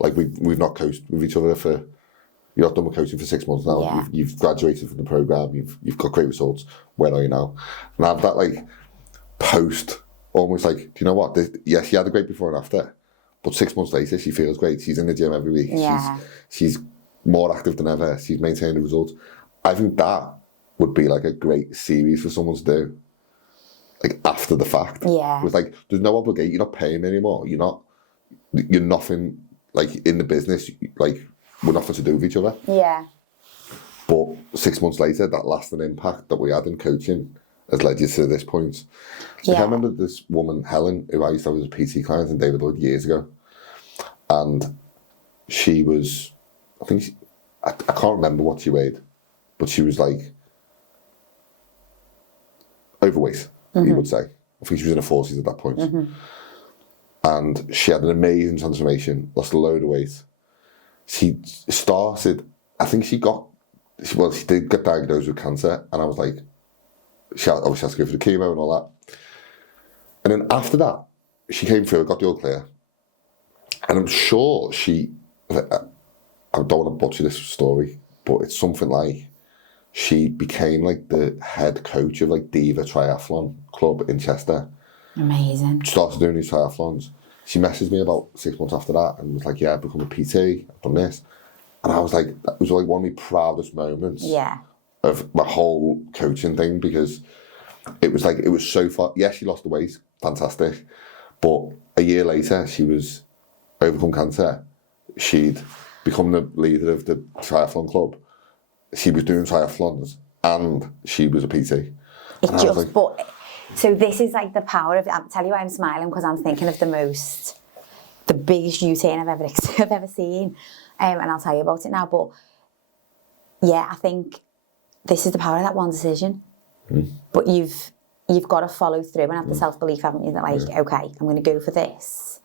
Like we've not coached with each other for, you're not done with coaching for 6 months now. Yeah. You've graduated from the program. You've got great results. Where are you now? And I have that like post, almost like, do you know what? Yes, she had a great before and after, but 6 months later she feels great. She's in the gym every week. Yeah. She's more active than ever. She's maintaining the results. I think that would be like a great series for someone to do, like after the fact. Yeah. With like, there's no obligation. You're not paying me anymore. You're nothing like in the business. Like, we're nothing to do with each other. Yeah. But 6 months later, that lasting impact that we had in coaching has led you to this point. Yeah. Like I remember this woman, Helen, who I used to have as a PT client in David Lloyd years ago. And she was, I can't remember what she weighed, but she was like overweight, you would say. I think she was in her 40s at that point. And she had an amazing transformation, lost a load of weight. She started, I think she did get diagnosed with cancer, and I was like, she obviously has to go for the chemo and all that. And then after that, she came through, got the all clear. And I'm sure I don't want to butcher this story, but it's something like she became like the head coach of like Diva Triathlon Club in Chester. Amazing. Started doing these triathlons. She messaged me about 6 months after that and was like, yeah, I've become a PT, I've done this. And I was like, that was like one of my proudest moments of my whole coaching thing, because it was like, it was so far. Yeah, she lost the weight, fantastic. But a year later, she was overcome cancer. She'd become the leader of the triathlon club. She was doing triathlons and she was a PT. So this is like the power of, I'll tell you why I'm smiling, because I'm thinking of the biggest U-turn I've ever seen. And I'll tell you about it now. But yeah, I think this is the power of that one decision. But you've got to follow through and have the self-belief, haven't you? That like, okay, I'm going to go for this.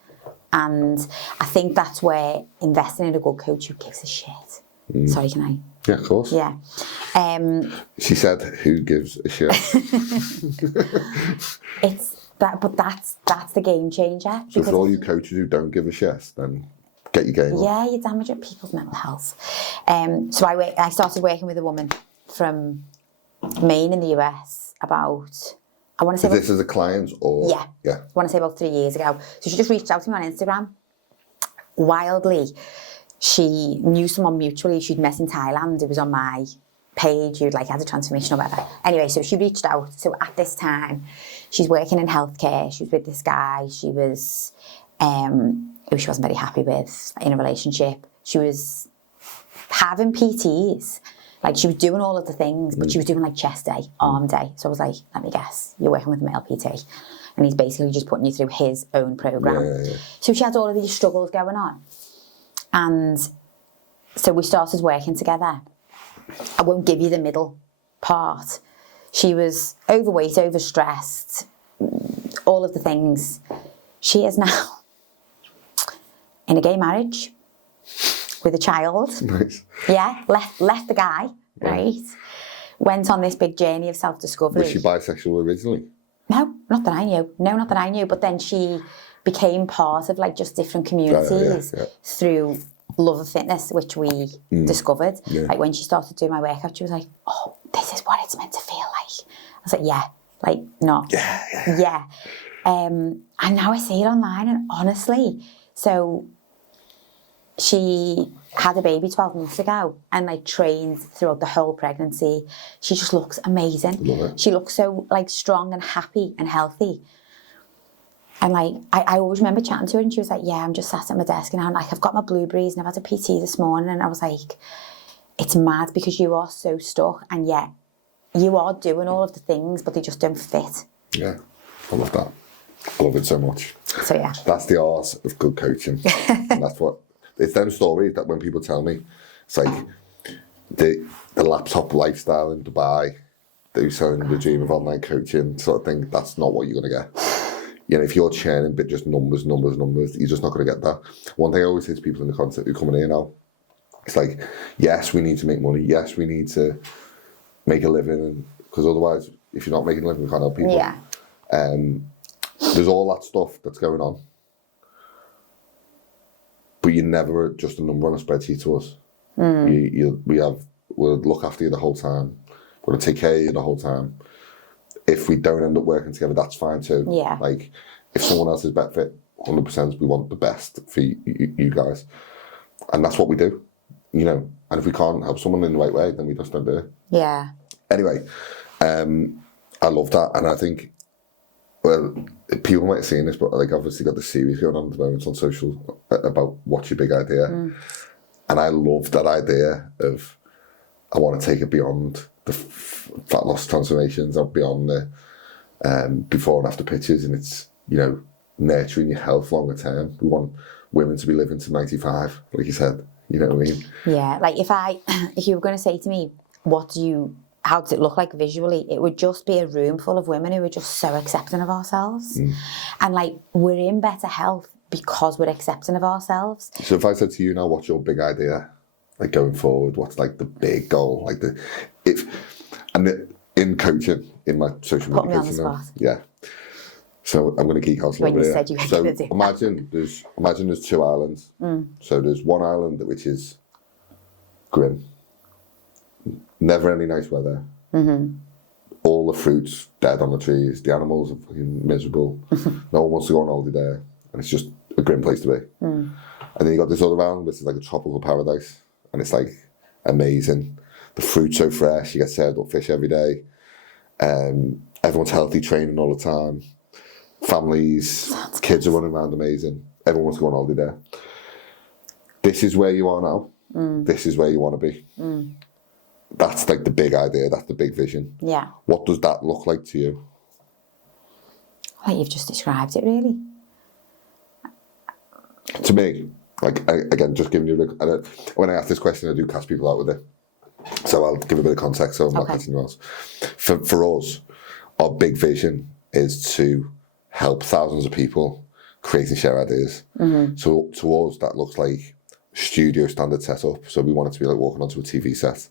And I think that's where investing in a good coach who gives a shit. Sorry, can I? Yeah, of course. Yeah. She said, "Who gives a shit?" It's that, but that's the game changer. So for all you coaches who don't give a shit, then get your game up. Yeah, you're damaging people's mental health. So I started working with a woman from Maine in the US about, I want to say... Is this as a client or...? Yeah. I want to say about 3 years ago. So she just reached out to me on Instagram. Wildly. She knew someone mutually she'd met in Thailand. It was on my page. You'd like had a transformation or whatever. Anyway, so she reached out. So at this time, she's working in healthcare. She was with this guy. She was, who she wasn't very happy with in a relationship. She was having PTs. Like she was doing all of the things, but she was doing like chest day, arm day. So I was like, let me guess, you're working with a male PT. And he's basically just putting you through his own program. Yeah. So she had all of these struggles going on. And so we started working together. I won't give you the middle part. She was overweight, overstressed, all of the things. She is now in a gay marriage with a child. Nice. Yeah, left the guy, right? Went on this big journey of self-discovery. Was she bisexual originally? No, not that I knew. No, not that I knew. But then she became part of like just different communities through love of fitness, which we discovered. Yeah. Like when she started doing my workout, she was like, oh, this is what it's meant to feel like. I was like, yeah, like not. Yeah. And now I see it online, and honestly, so she had a baby 12 months ago and like trained throughout the whole pregnancy. She just looks amazing. Love it. She looks so like strong and happy and healthy. And like, I always remember chatting to her and she was like, yeah, I'm just sat at my desk and I'm like, I've got my blueberries and I've had a PT this morning. And I was like, it's mad because you are so stuck and yet you are doing all of the things, but they just don't fit. Yeah, I love that. I love it so much. So yeah. That's the art of good coaching. And that's what, it's them stories that when people tell me, it's like the laptop lifestyle in Dubai, they're selling the dream of online coaching sort of thing. That's not what you're going to get. You know, if you're churning but just numbers, you're just not going to get that. One thing I always say to people in the concept who come in here now, it's like, yes, we need to make money. Yes, we need to make a living. Because otherwise, if you're not making a living, we can't help people. Yeah. There's all that stuff that's going on. But you're never just a number on a spreadsheet to us. We'll look after you the whole time. We're going to take care of you the whole time. If we don't end up working together, that's fine too. Yeah. Like, if someone else is better fit, 100% we want the best for you guys. And that's what we do, you know. And if we can't help someone in the right way, then we just don't do it. Yeah. Anyway, I love that. And I think, well, people might have seen this, but like obviously got the series going on at the moment on social about what's your big idea. And I love that idea of, I want to take it beyond the fat loss transformations or beyond the before and after pictures, and it's, you know, nurturing your health longer term. We want women to be living to 95, like you said. You know what I mean? Yeah. Like if you were going to say to me, how does it look like visually? It would just be a room full of women who are just so accepting of ourselves, and like we're in better health because we're accepting of ourselves. So if I said to you now, what's your big idea? Like going forward, what's like the big goal? Like in coaching, in my social media. Put me on the spot. Yeah. So I'm going to geek out a little bit. When you said you were going to do imagine there's two islands. So there's one island which is grim, never any nice weather. All the fruits dead on the trees. The animals are fucking miserable. No one wants to go on holiday there, and it's just a grim place to be. And then you got this other island, which is like a tropical paradise, and it's like amazing. The fruit's so fresh. You get served up fish every day. Everyone's healthy, training all the time. Families, kids are running around amazing. Everyone wants to go on holiday there. This is where you are now. This is where you want to be. That's like the big idea. That's the big vision. Yeah. What does that look like to you? Like you've just described it, really. To me, like, again, just giving you when I ask this question, I do catch people out with it. So I'll give a bit of context so I'm not catching you else. For us, our big vision is to help thousands of people create and share ideas. So to us, that looks like studio standard setup. So we want it to be like walking onto a TV set.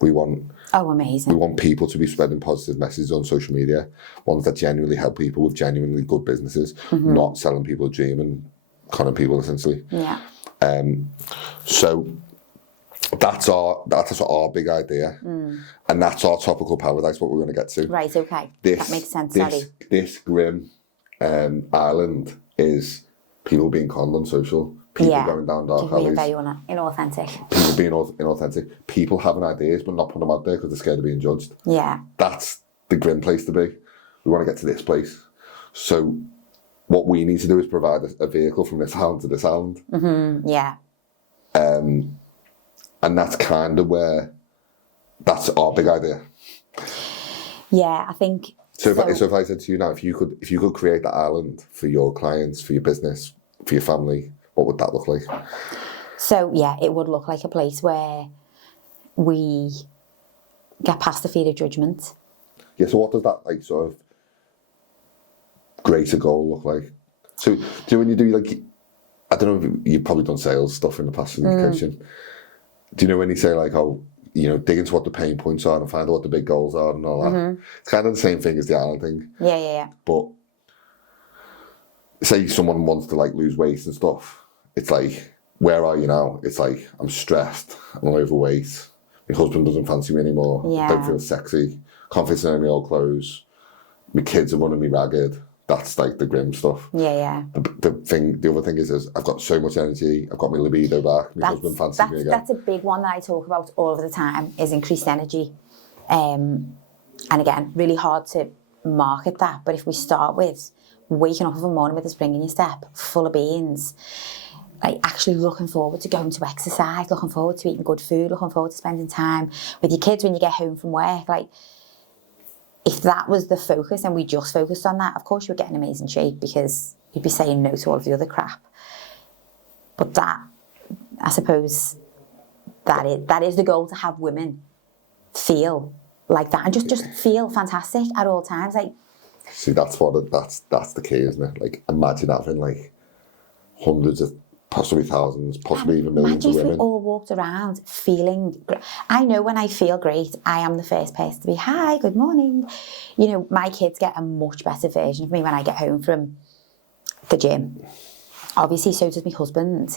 We want amazing. We want people to be spreading positive messages on social media, ones that genuinely help people with genuinely good businesses, not selling people a dream and conning people essentially. Yeah. So that's our big idea, and that's our tropical paradise. What we're going to get to. Right. Okay. That makes sense. This grim island is people being conned on social. People going down dark alleys. Being very inauthentic. People being inauthentic. People having ideas but not putting them out there because they're scared of being judged. Yeah. That's the grim place to be. We want to get to this place. So what we need to do is provide a vehicle from this island to this island. Yeah. And that's kind of where, that's our big idea. Yeah, I think. So if I said to you now, if you could create that island for your clients, for your business, for your family, what would that look like? So yeah, it would look like a place where we get past the fear of judgment. Yeah, so what does that like sort of greater goal look like? So do when you do like, I don't know if you've probably done sales stuff in the past in coaching. Do you know when you say like, oh, you know, dig into what the pain points are and find out what the big goals are and all that? It's kind of the same thing as the island thing. Yeah. But say someone wants to like lose weight and stuff. It's like, where are you now? It's like, I'm stressed, I'm overweight, my husband doesn't fancy me anymore, I don't feel sexy, can't fit in my old clothes, my kids are running me ragged. That's like the grim stuff. Yeah. The other thing is I've got so much energy, I've got my libido back, my husband fancies me again. That's a big one that I talk about all of the time, is increased energy. And again, really hard to market that, but if we start with waking up of a morning with a spring in your step, full of beans, like actually looking forward to going to exercise, looking forward to eating good food, looking forward to spending time with your kids when you get home from work, like if that was the focus and we just focused on that, of course you would get in amazing shape because you'd be saying no to all of the other crap. But that, I suppose, that is the goal, to have women feel like that and just feel fantastic at all times. Like, see, that's the key, isn't it? Like, imagine having like hundreds of, possibly thousands, possibly even millions of women. Imagine if we all walked around feeling great. I know when I feel great, I am the first person to be, hi, good morning. You know, my kids get a much better version of me when I get home from the gym. Obviously, so does my husband.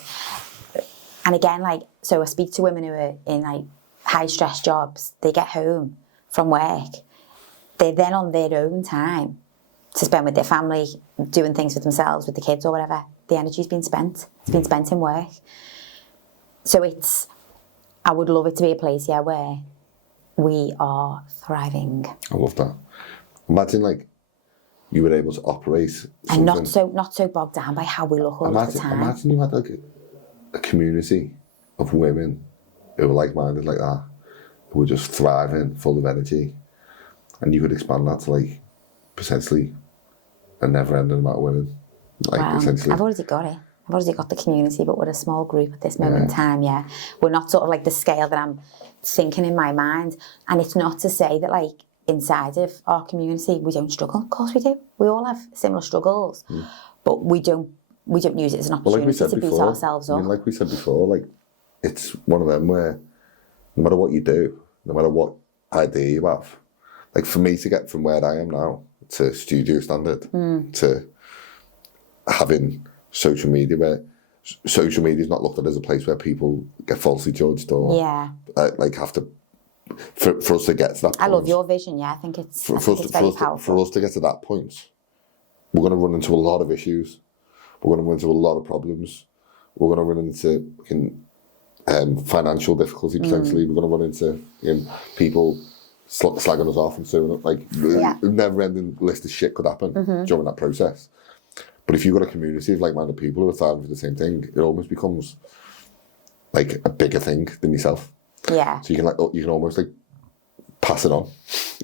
And again, like, so I speak to women who are in like high stress jobs. They get home from work. They're then on their own time to spend with their family, doing things for themselves, with the kids or whatever. The energy's been spent. It's been spent in work. So I would love it to be a place, yeah, where we are thriving. I love that. Imagine like you were able to operate and not so bogged down by how we look all the time. Imagine you had like a community of women who were like-minded like that, who were just thriving, full of energy, and you could expand that to like potentially a never-ending amount of women. Like, essentially. I've already got it. I've already got the community, but we're a small group at this moment in time, yeah. We're not sort of like the scale that I'm thinking in my mind. And it's not to say that like inside of our community we don't struggle. Of course we do. We all have similar struggles. But we don't use it as an opportunity to beat ourselves up. I mean, like we said before, like it's one of them where no matter what you do, no matter what idea you have, like for me to get from where I am now to studio standard, to having social media, where social media is not looked at as a place where people get falsely judged or like have to for us to get to that point. I love your vision, yeah. I think it's very powerful. For us to get to that point, we're going to run into a lot of issues. We're going to run into a lot of problems. We're going to run into financial difficulty potentially. We're going to run into people slagging us off and so on. Like, a never-ending list of shit could happen during that process. But if you've got a community of like-minded people who are fighting for the same thing, it almost becomes like a bigger thing than yourself. Yeah. So you can almost like pass it on.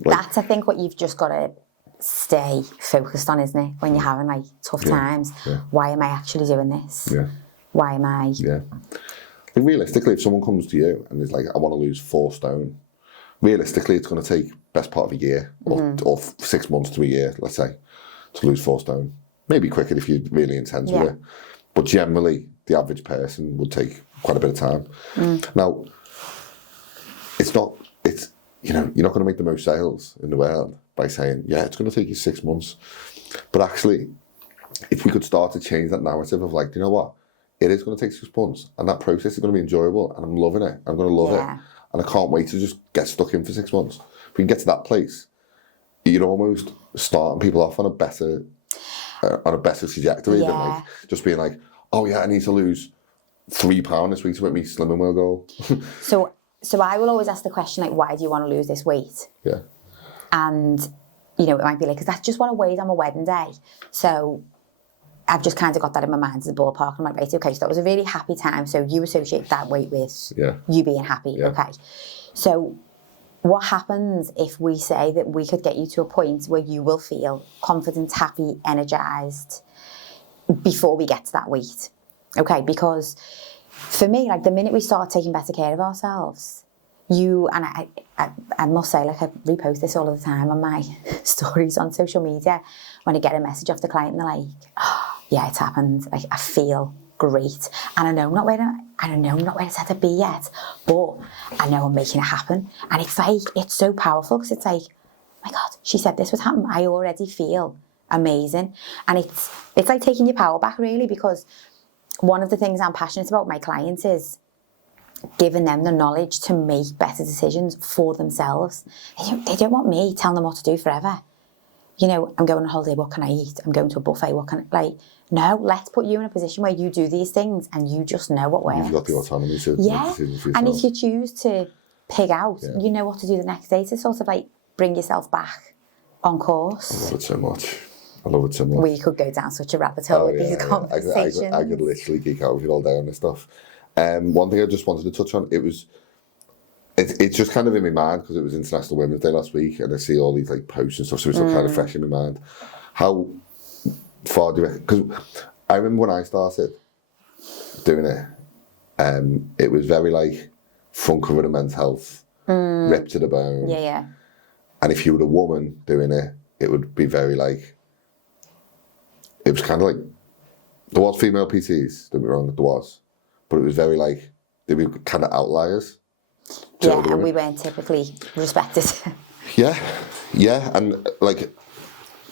Like, that's, I think, what you've just got to stay focused on, isn't it? When you're having like tough times. Yeah. Why am I actually doing this? Yeah. Why am I? Yeah. Like, realistically, if someone comes to you and is like, I want to lose 4 stone, realistically, it's going to take best part of a year or 6 months to a year, let's say, to lose 4 stone. Maybe quicker if you're really intense with it. But generally, the average person would take quite a bit of time. Now, you're not going to make the most sales in the world by saying, yeah, it's going to take you 6 months. But actually, if we could start to change that narrative of like, you know what? It is going to take 6 months, and that process is going to be enjoyable, and I'm loving it. I'm going to love it. And I can't wait to just get stuck in for 6 months. If we can get to that place, you're almost starting people off on a better trajectory than like just being like, oh yeah, I need to lose £3 this week to make me Slimming World goal. So I will always ask the question, like, why do you want to lose this weight? Yeah. And, you know, it might be like, because that's just what I weighed on my wedding day. So I've just kind of got that in my mind as a ballpark. I'm like, right, okay, so that was a really happy time. So you associate that weight with you being happy. Okay. So what happens if we say that we could get you to a point where you will feel confident, happy, energised before we get to that weight? Okay, because for me, like, the minute we start taking better care of ourselves, and I must say, like, I repost this all of the time on my stories on social media, when I get a message off the client and they're like, oh, yeah, it's happened. Like, I feel great. And I know I'm not where I said to be yet, but I know I'm making it happen. And it's like, it's so powerful because it's like, oh my God, she said this would happen. I already feel amazing. And it's like taking your power back, really, because one of the things I'm passionate about with my clients is giving them the knowledge to make better decisions for themselves. They don't want me telling them what to do forever. You know, I'm going on holiday, what can I eat? I'm going to a buffet, no, let's put you in a position where you do these things and you just know what works. You've got the autonomy to make decisions for yourself. And if you choose to pig out, you know what to do the next day to sort of like bring yourself back on course. I love it so much. We could go down such a rabbit hole with these conversations. I could literally geek out with you all day on this stuff. One thing I just wanted to touch on, it's just kind of in my mind because it was International Women's Day last week, and I see all these like posts and stuff, so it's still kind of fresh in my mind. How far do you reckon? Because I remember when I started doing it, it was very like front cover of Men's Health, ripped to the bone. Yeah. And if you were a woman doing it, it would be very like, it was kind of like, there was female PTs, don't get me wrong, there was. But it was very like, they were kind of outliers. Yeah, and we weren't typically respected. Yeah, and like,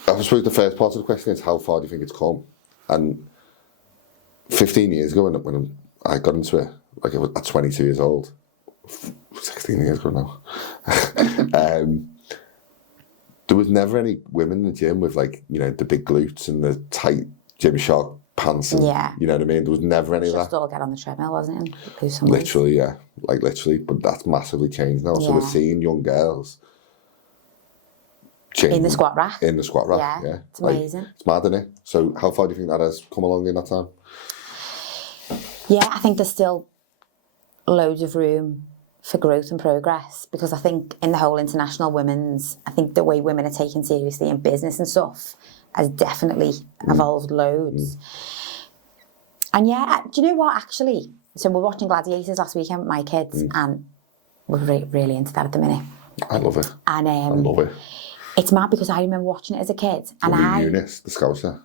I suppose the first part of the question is how far do you think it's come? And 15 years ago when I got into it, like I was at 22 years old, 16 years ago now, there was never any women in the gym with like, you know, the big glutes and the tight Gymshark pants and, you know what I mean? There was never any of that. Just all get on the treadmill, wasn't it? Literally, yeah. Like literally, but that's massively changed now. So we're seeing young girls change. In the squat rack? In the squat rack, yeah. It's amazing. It's mad, isn't it? So how far do you think that has come along in that time? Yeah, I think there's still loads of room for growth and progress, because I think in the whole international women's, I think the way women are taken seriously in business and stuff has definitely evolved loads. And yeah, do you know what, actually? So we're watching Gladiators last weekend with my kids, and we're really into that at the minute. I love it. And I love it. It's mad because I remember watching it as a kid. And Eunice, the Scouser.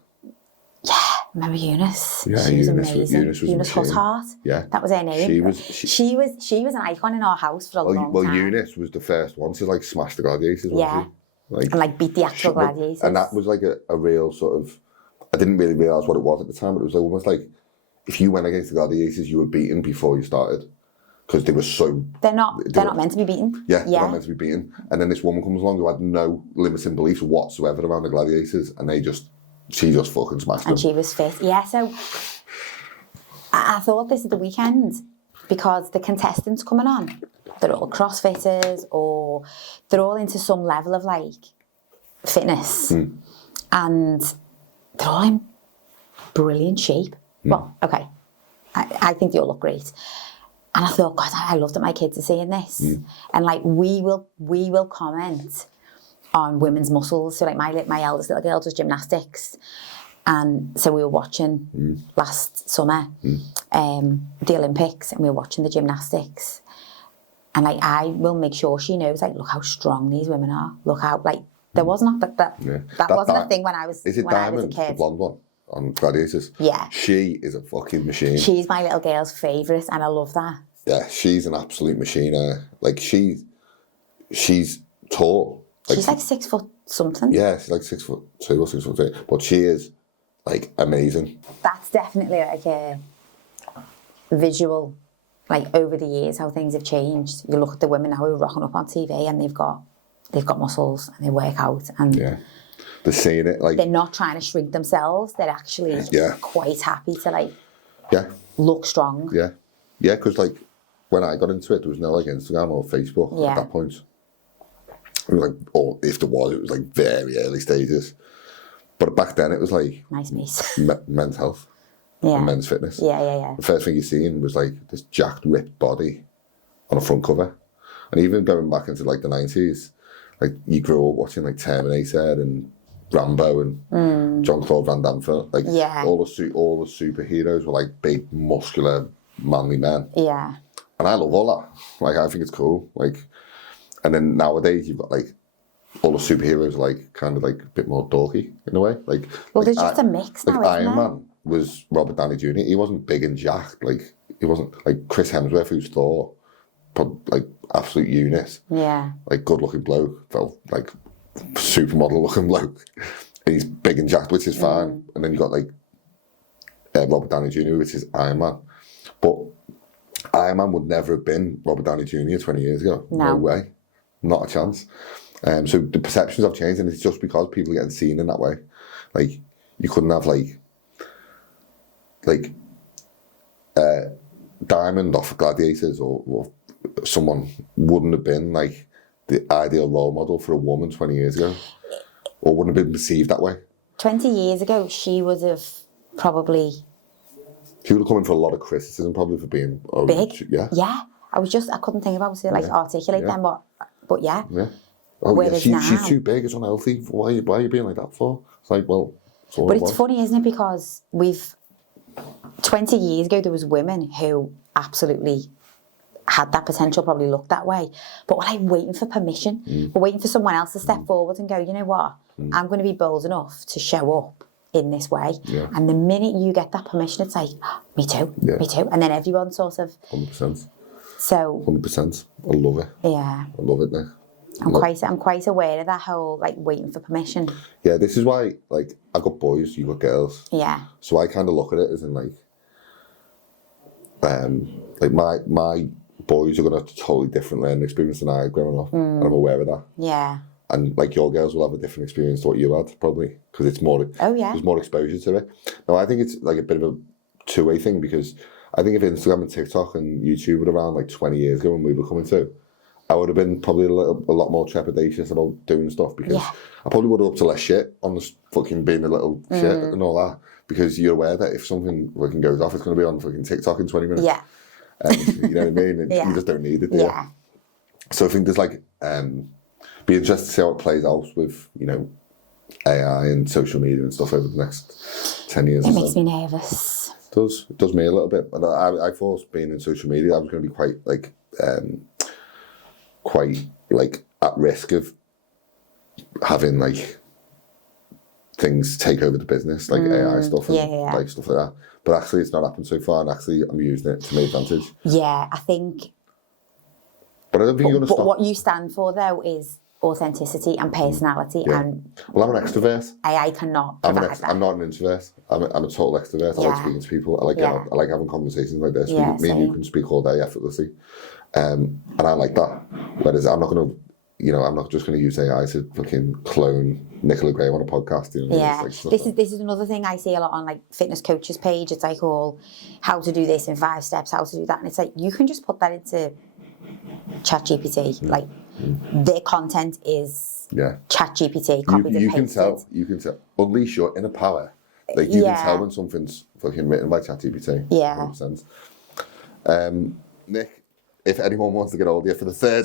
Yeah, remember Eunice? Yeah, she was Eunice amazing. Eunice Hushart. Yeah, that was her name. She was an icon in our house for a long time. Well, Eunice was the first one to like smash the Gladiators, wasn't she? Like, and like beat the actual Gladiators. And that was like a real sort of, I didn't really realise what it was at the time, but it was almost like if you went against the Gladiators, you were beaten before you started. because they were so... They're not meant to be beaten. Yeah, they're not meant to be beaten. And then this woman comes along who had no limiting beliefs whatsoever around the gladiators, and she just fucking smashed them. And she was fit. Yeah, so I thought this is the weekend, because the contestants coming on, they're all CrossFitters, or they're all into some level of like fitness, and they're all in brilliant shape. Well, okay, I think they all look great. And I thought, God, I love that my kids are seeing this. And like, we will comment on women's muscles. So like my eldest little girl does gymnastics. And so we were watching last summer, the Olympics, and we were watching the gymnastics. And like, I will make sure she knows, like, look how strong these women are. Look how, like, there was not that wasn't a thing when I was a kid. Is it Diamond, the blonde one? On Gladiators. Yeah. She is a fucking machine. She's my little girl's favourite, and I love that. Yeah, she's an absolute machine. Like, she's tall. Like, she's like 6 foot something. Yeah, she's like 6'2" or 6'3", but she is like amazing. That's definitely like a visual, like over the years how things have changed. You look at the women now who are rocking up on TV, and they've got muscles and they work out, and yeah. They're seeing it like... They're not trying to shrink themselves. They're actually quite happy to like look strong. Yeah. Yeah, because like when I got into it, there was no like Instagram or Facebook at that point. It was like, or if there was, it was like very early stages. But back then it was like... MySpace. Men's health. Yeah. And men's fitness. Yeah. The first thing you seen was like this jacked, ripped body on a front cover. And even going back into like the 90s, like you grew up watching like Terminator and Rambo and Jean-Claude Van Damme film. Like all the superheroes were like big, muscular, manly men. Yeah. And I love all that. Like, I think it's cool. Like, and then nowadays you've got like all the superheroes are like kind of like a bit more dorky in a way. Like, well, there's just a mix now. Like Iron Man was Robert Downey Jr. He wasn't big and jacked. Like, he wasn't like Chris Hemsworth, who's Thor, like absolute unit. Yeah. Like good looking bloke, felt like supermodel looking bloke. And he's big and jacked, which is fine. And then you got like Robert Downey Jr., which is Iron Man. But Iron Man would never have been Robert Downey Jr. 20 years ago. No way. Not a chance. So the perceptions have changed, and it's just because people are getting seen in that way. Like, you couldn't have like Diamond off Gladiators or someone wouldn't have been like the ideal role model for a woman 20 years ago, or wouldn't have been perceived that way. 20 years ago, she would have probably... She would have come in for a lot of criticism, probably, for being... big? Yeah. I couldn't think about it, like, articulate them, but yeah. Yeah. Oh, yeah, she's too big, it's unhealthy. Why are you being like that for? It's like, well... But it's funny, isn't it? Because 20 years ago, there was women who absolutely had that potential, probably looked that way. But we're like waiting for permission. We're waiting for someone else to step forward and go, you know what? I'm going to be bold enough to show up in this way. Yeah. And the minute you get that permission, it's like, oh, me too. And then everyone sort of... 100%. So... 100%. I love it. Yeah. I love it now. I'm quite aware of that whole, like, waiting for permission. Yeah, this is why, like, I got boys, you got girls. Yeah. So I kind of look at it as in, like my boys are going to have a totally different learning experience than I had growing up. And I'm aware of that. Yeah. And, like, your girls will have a different experience to what you had, probably, because it's more... There's more exposure to it. Now, I think it's, like, a bit of a two-way thing, because I think if Instagram and TikTok and YouTube were around, like, 20 years ago when we were coming through, I would have been probably a lot more trepidatious about doing stuff, because I probably would have up to less shit on the fucking being a little shit and all that, because you're aware that if something fucking goes off, it's going to be on fucking TikTok in 20 minutes. Yeah. You know what I mean? And you just don't need it, do you? So I think there's like, be interested to see how it plays out with, you know, AI and social media and stuff over the next 10 years. It makes me nervous. It does me a little bit. But I thought being in social media, I was going to be quite at risk of having like things take over the business, like AI stuff and like stuff like that. But actually it's not happened so far, and actually I'm using it to my advantage. Yeah, I think... But I don't think you're going to stop. But what you stand for, though, is authenticity and personality. Yeah. And Well, I'm an extrovert. AI cannot provide that. I'm not an introvert. I'm a total extrovert. I like speaking to people. I like having conversations like this. Yeah, Me and you can speak all day effortlessly. And I like that. Whereas I'm not going to, I'm not just going to use AI to fucking clone Nicola Graham on a podcast. You know, Yeah, it's like, this is another thing I see a lot on like fitness coaches page. It's like all how to do this in 5 steps, how to do that, and it's like you can just put that into ChatGPT. Like their content is ChatGPT copied and pasted. You can tell. Unleash your inner power. Like you can tell when something's fucking written by ChatGPT. Yeah. 100%. Nick, if anyone wants to get hold of you for the third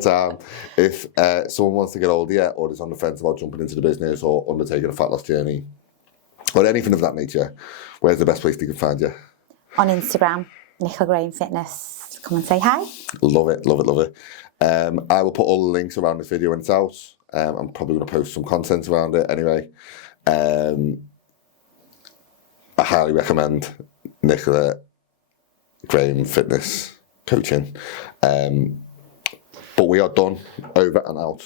time. If someone wants to get hold of you or is on the fence about jumping into the business or undertaking a fat loss journey or anything of that nature, where's the best place they can find you? On Instagram, Nicola Graham Fitness. Come and say hi. Love it. I will put all the links around this video when it's out. I'm probably going to post some content around it anyway. I highly recommend Nicola Graham Fitness Coaching. But we are done, over and out.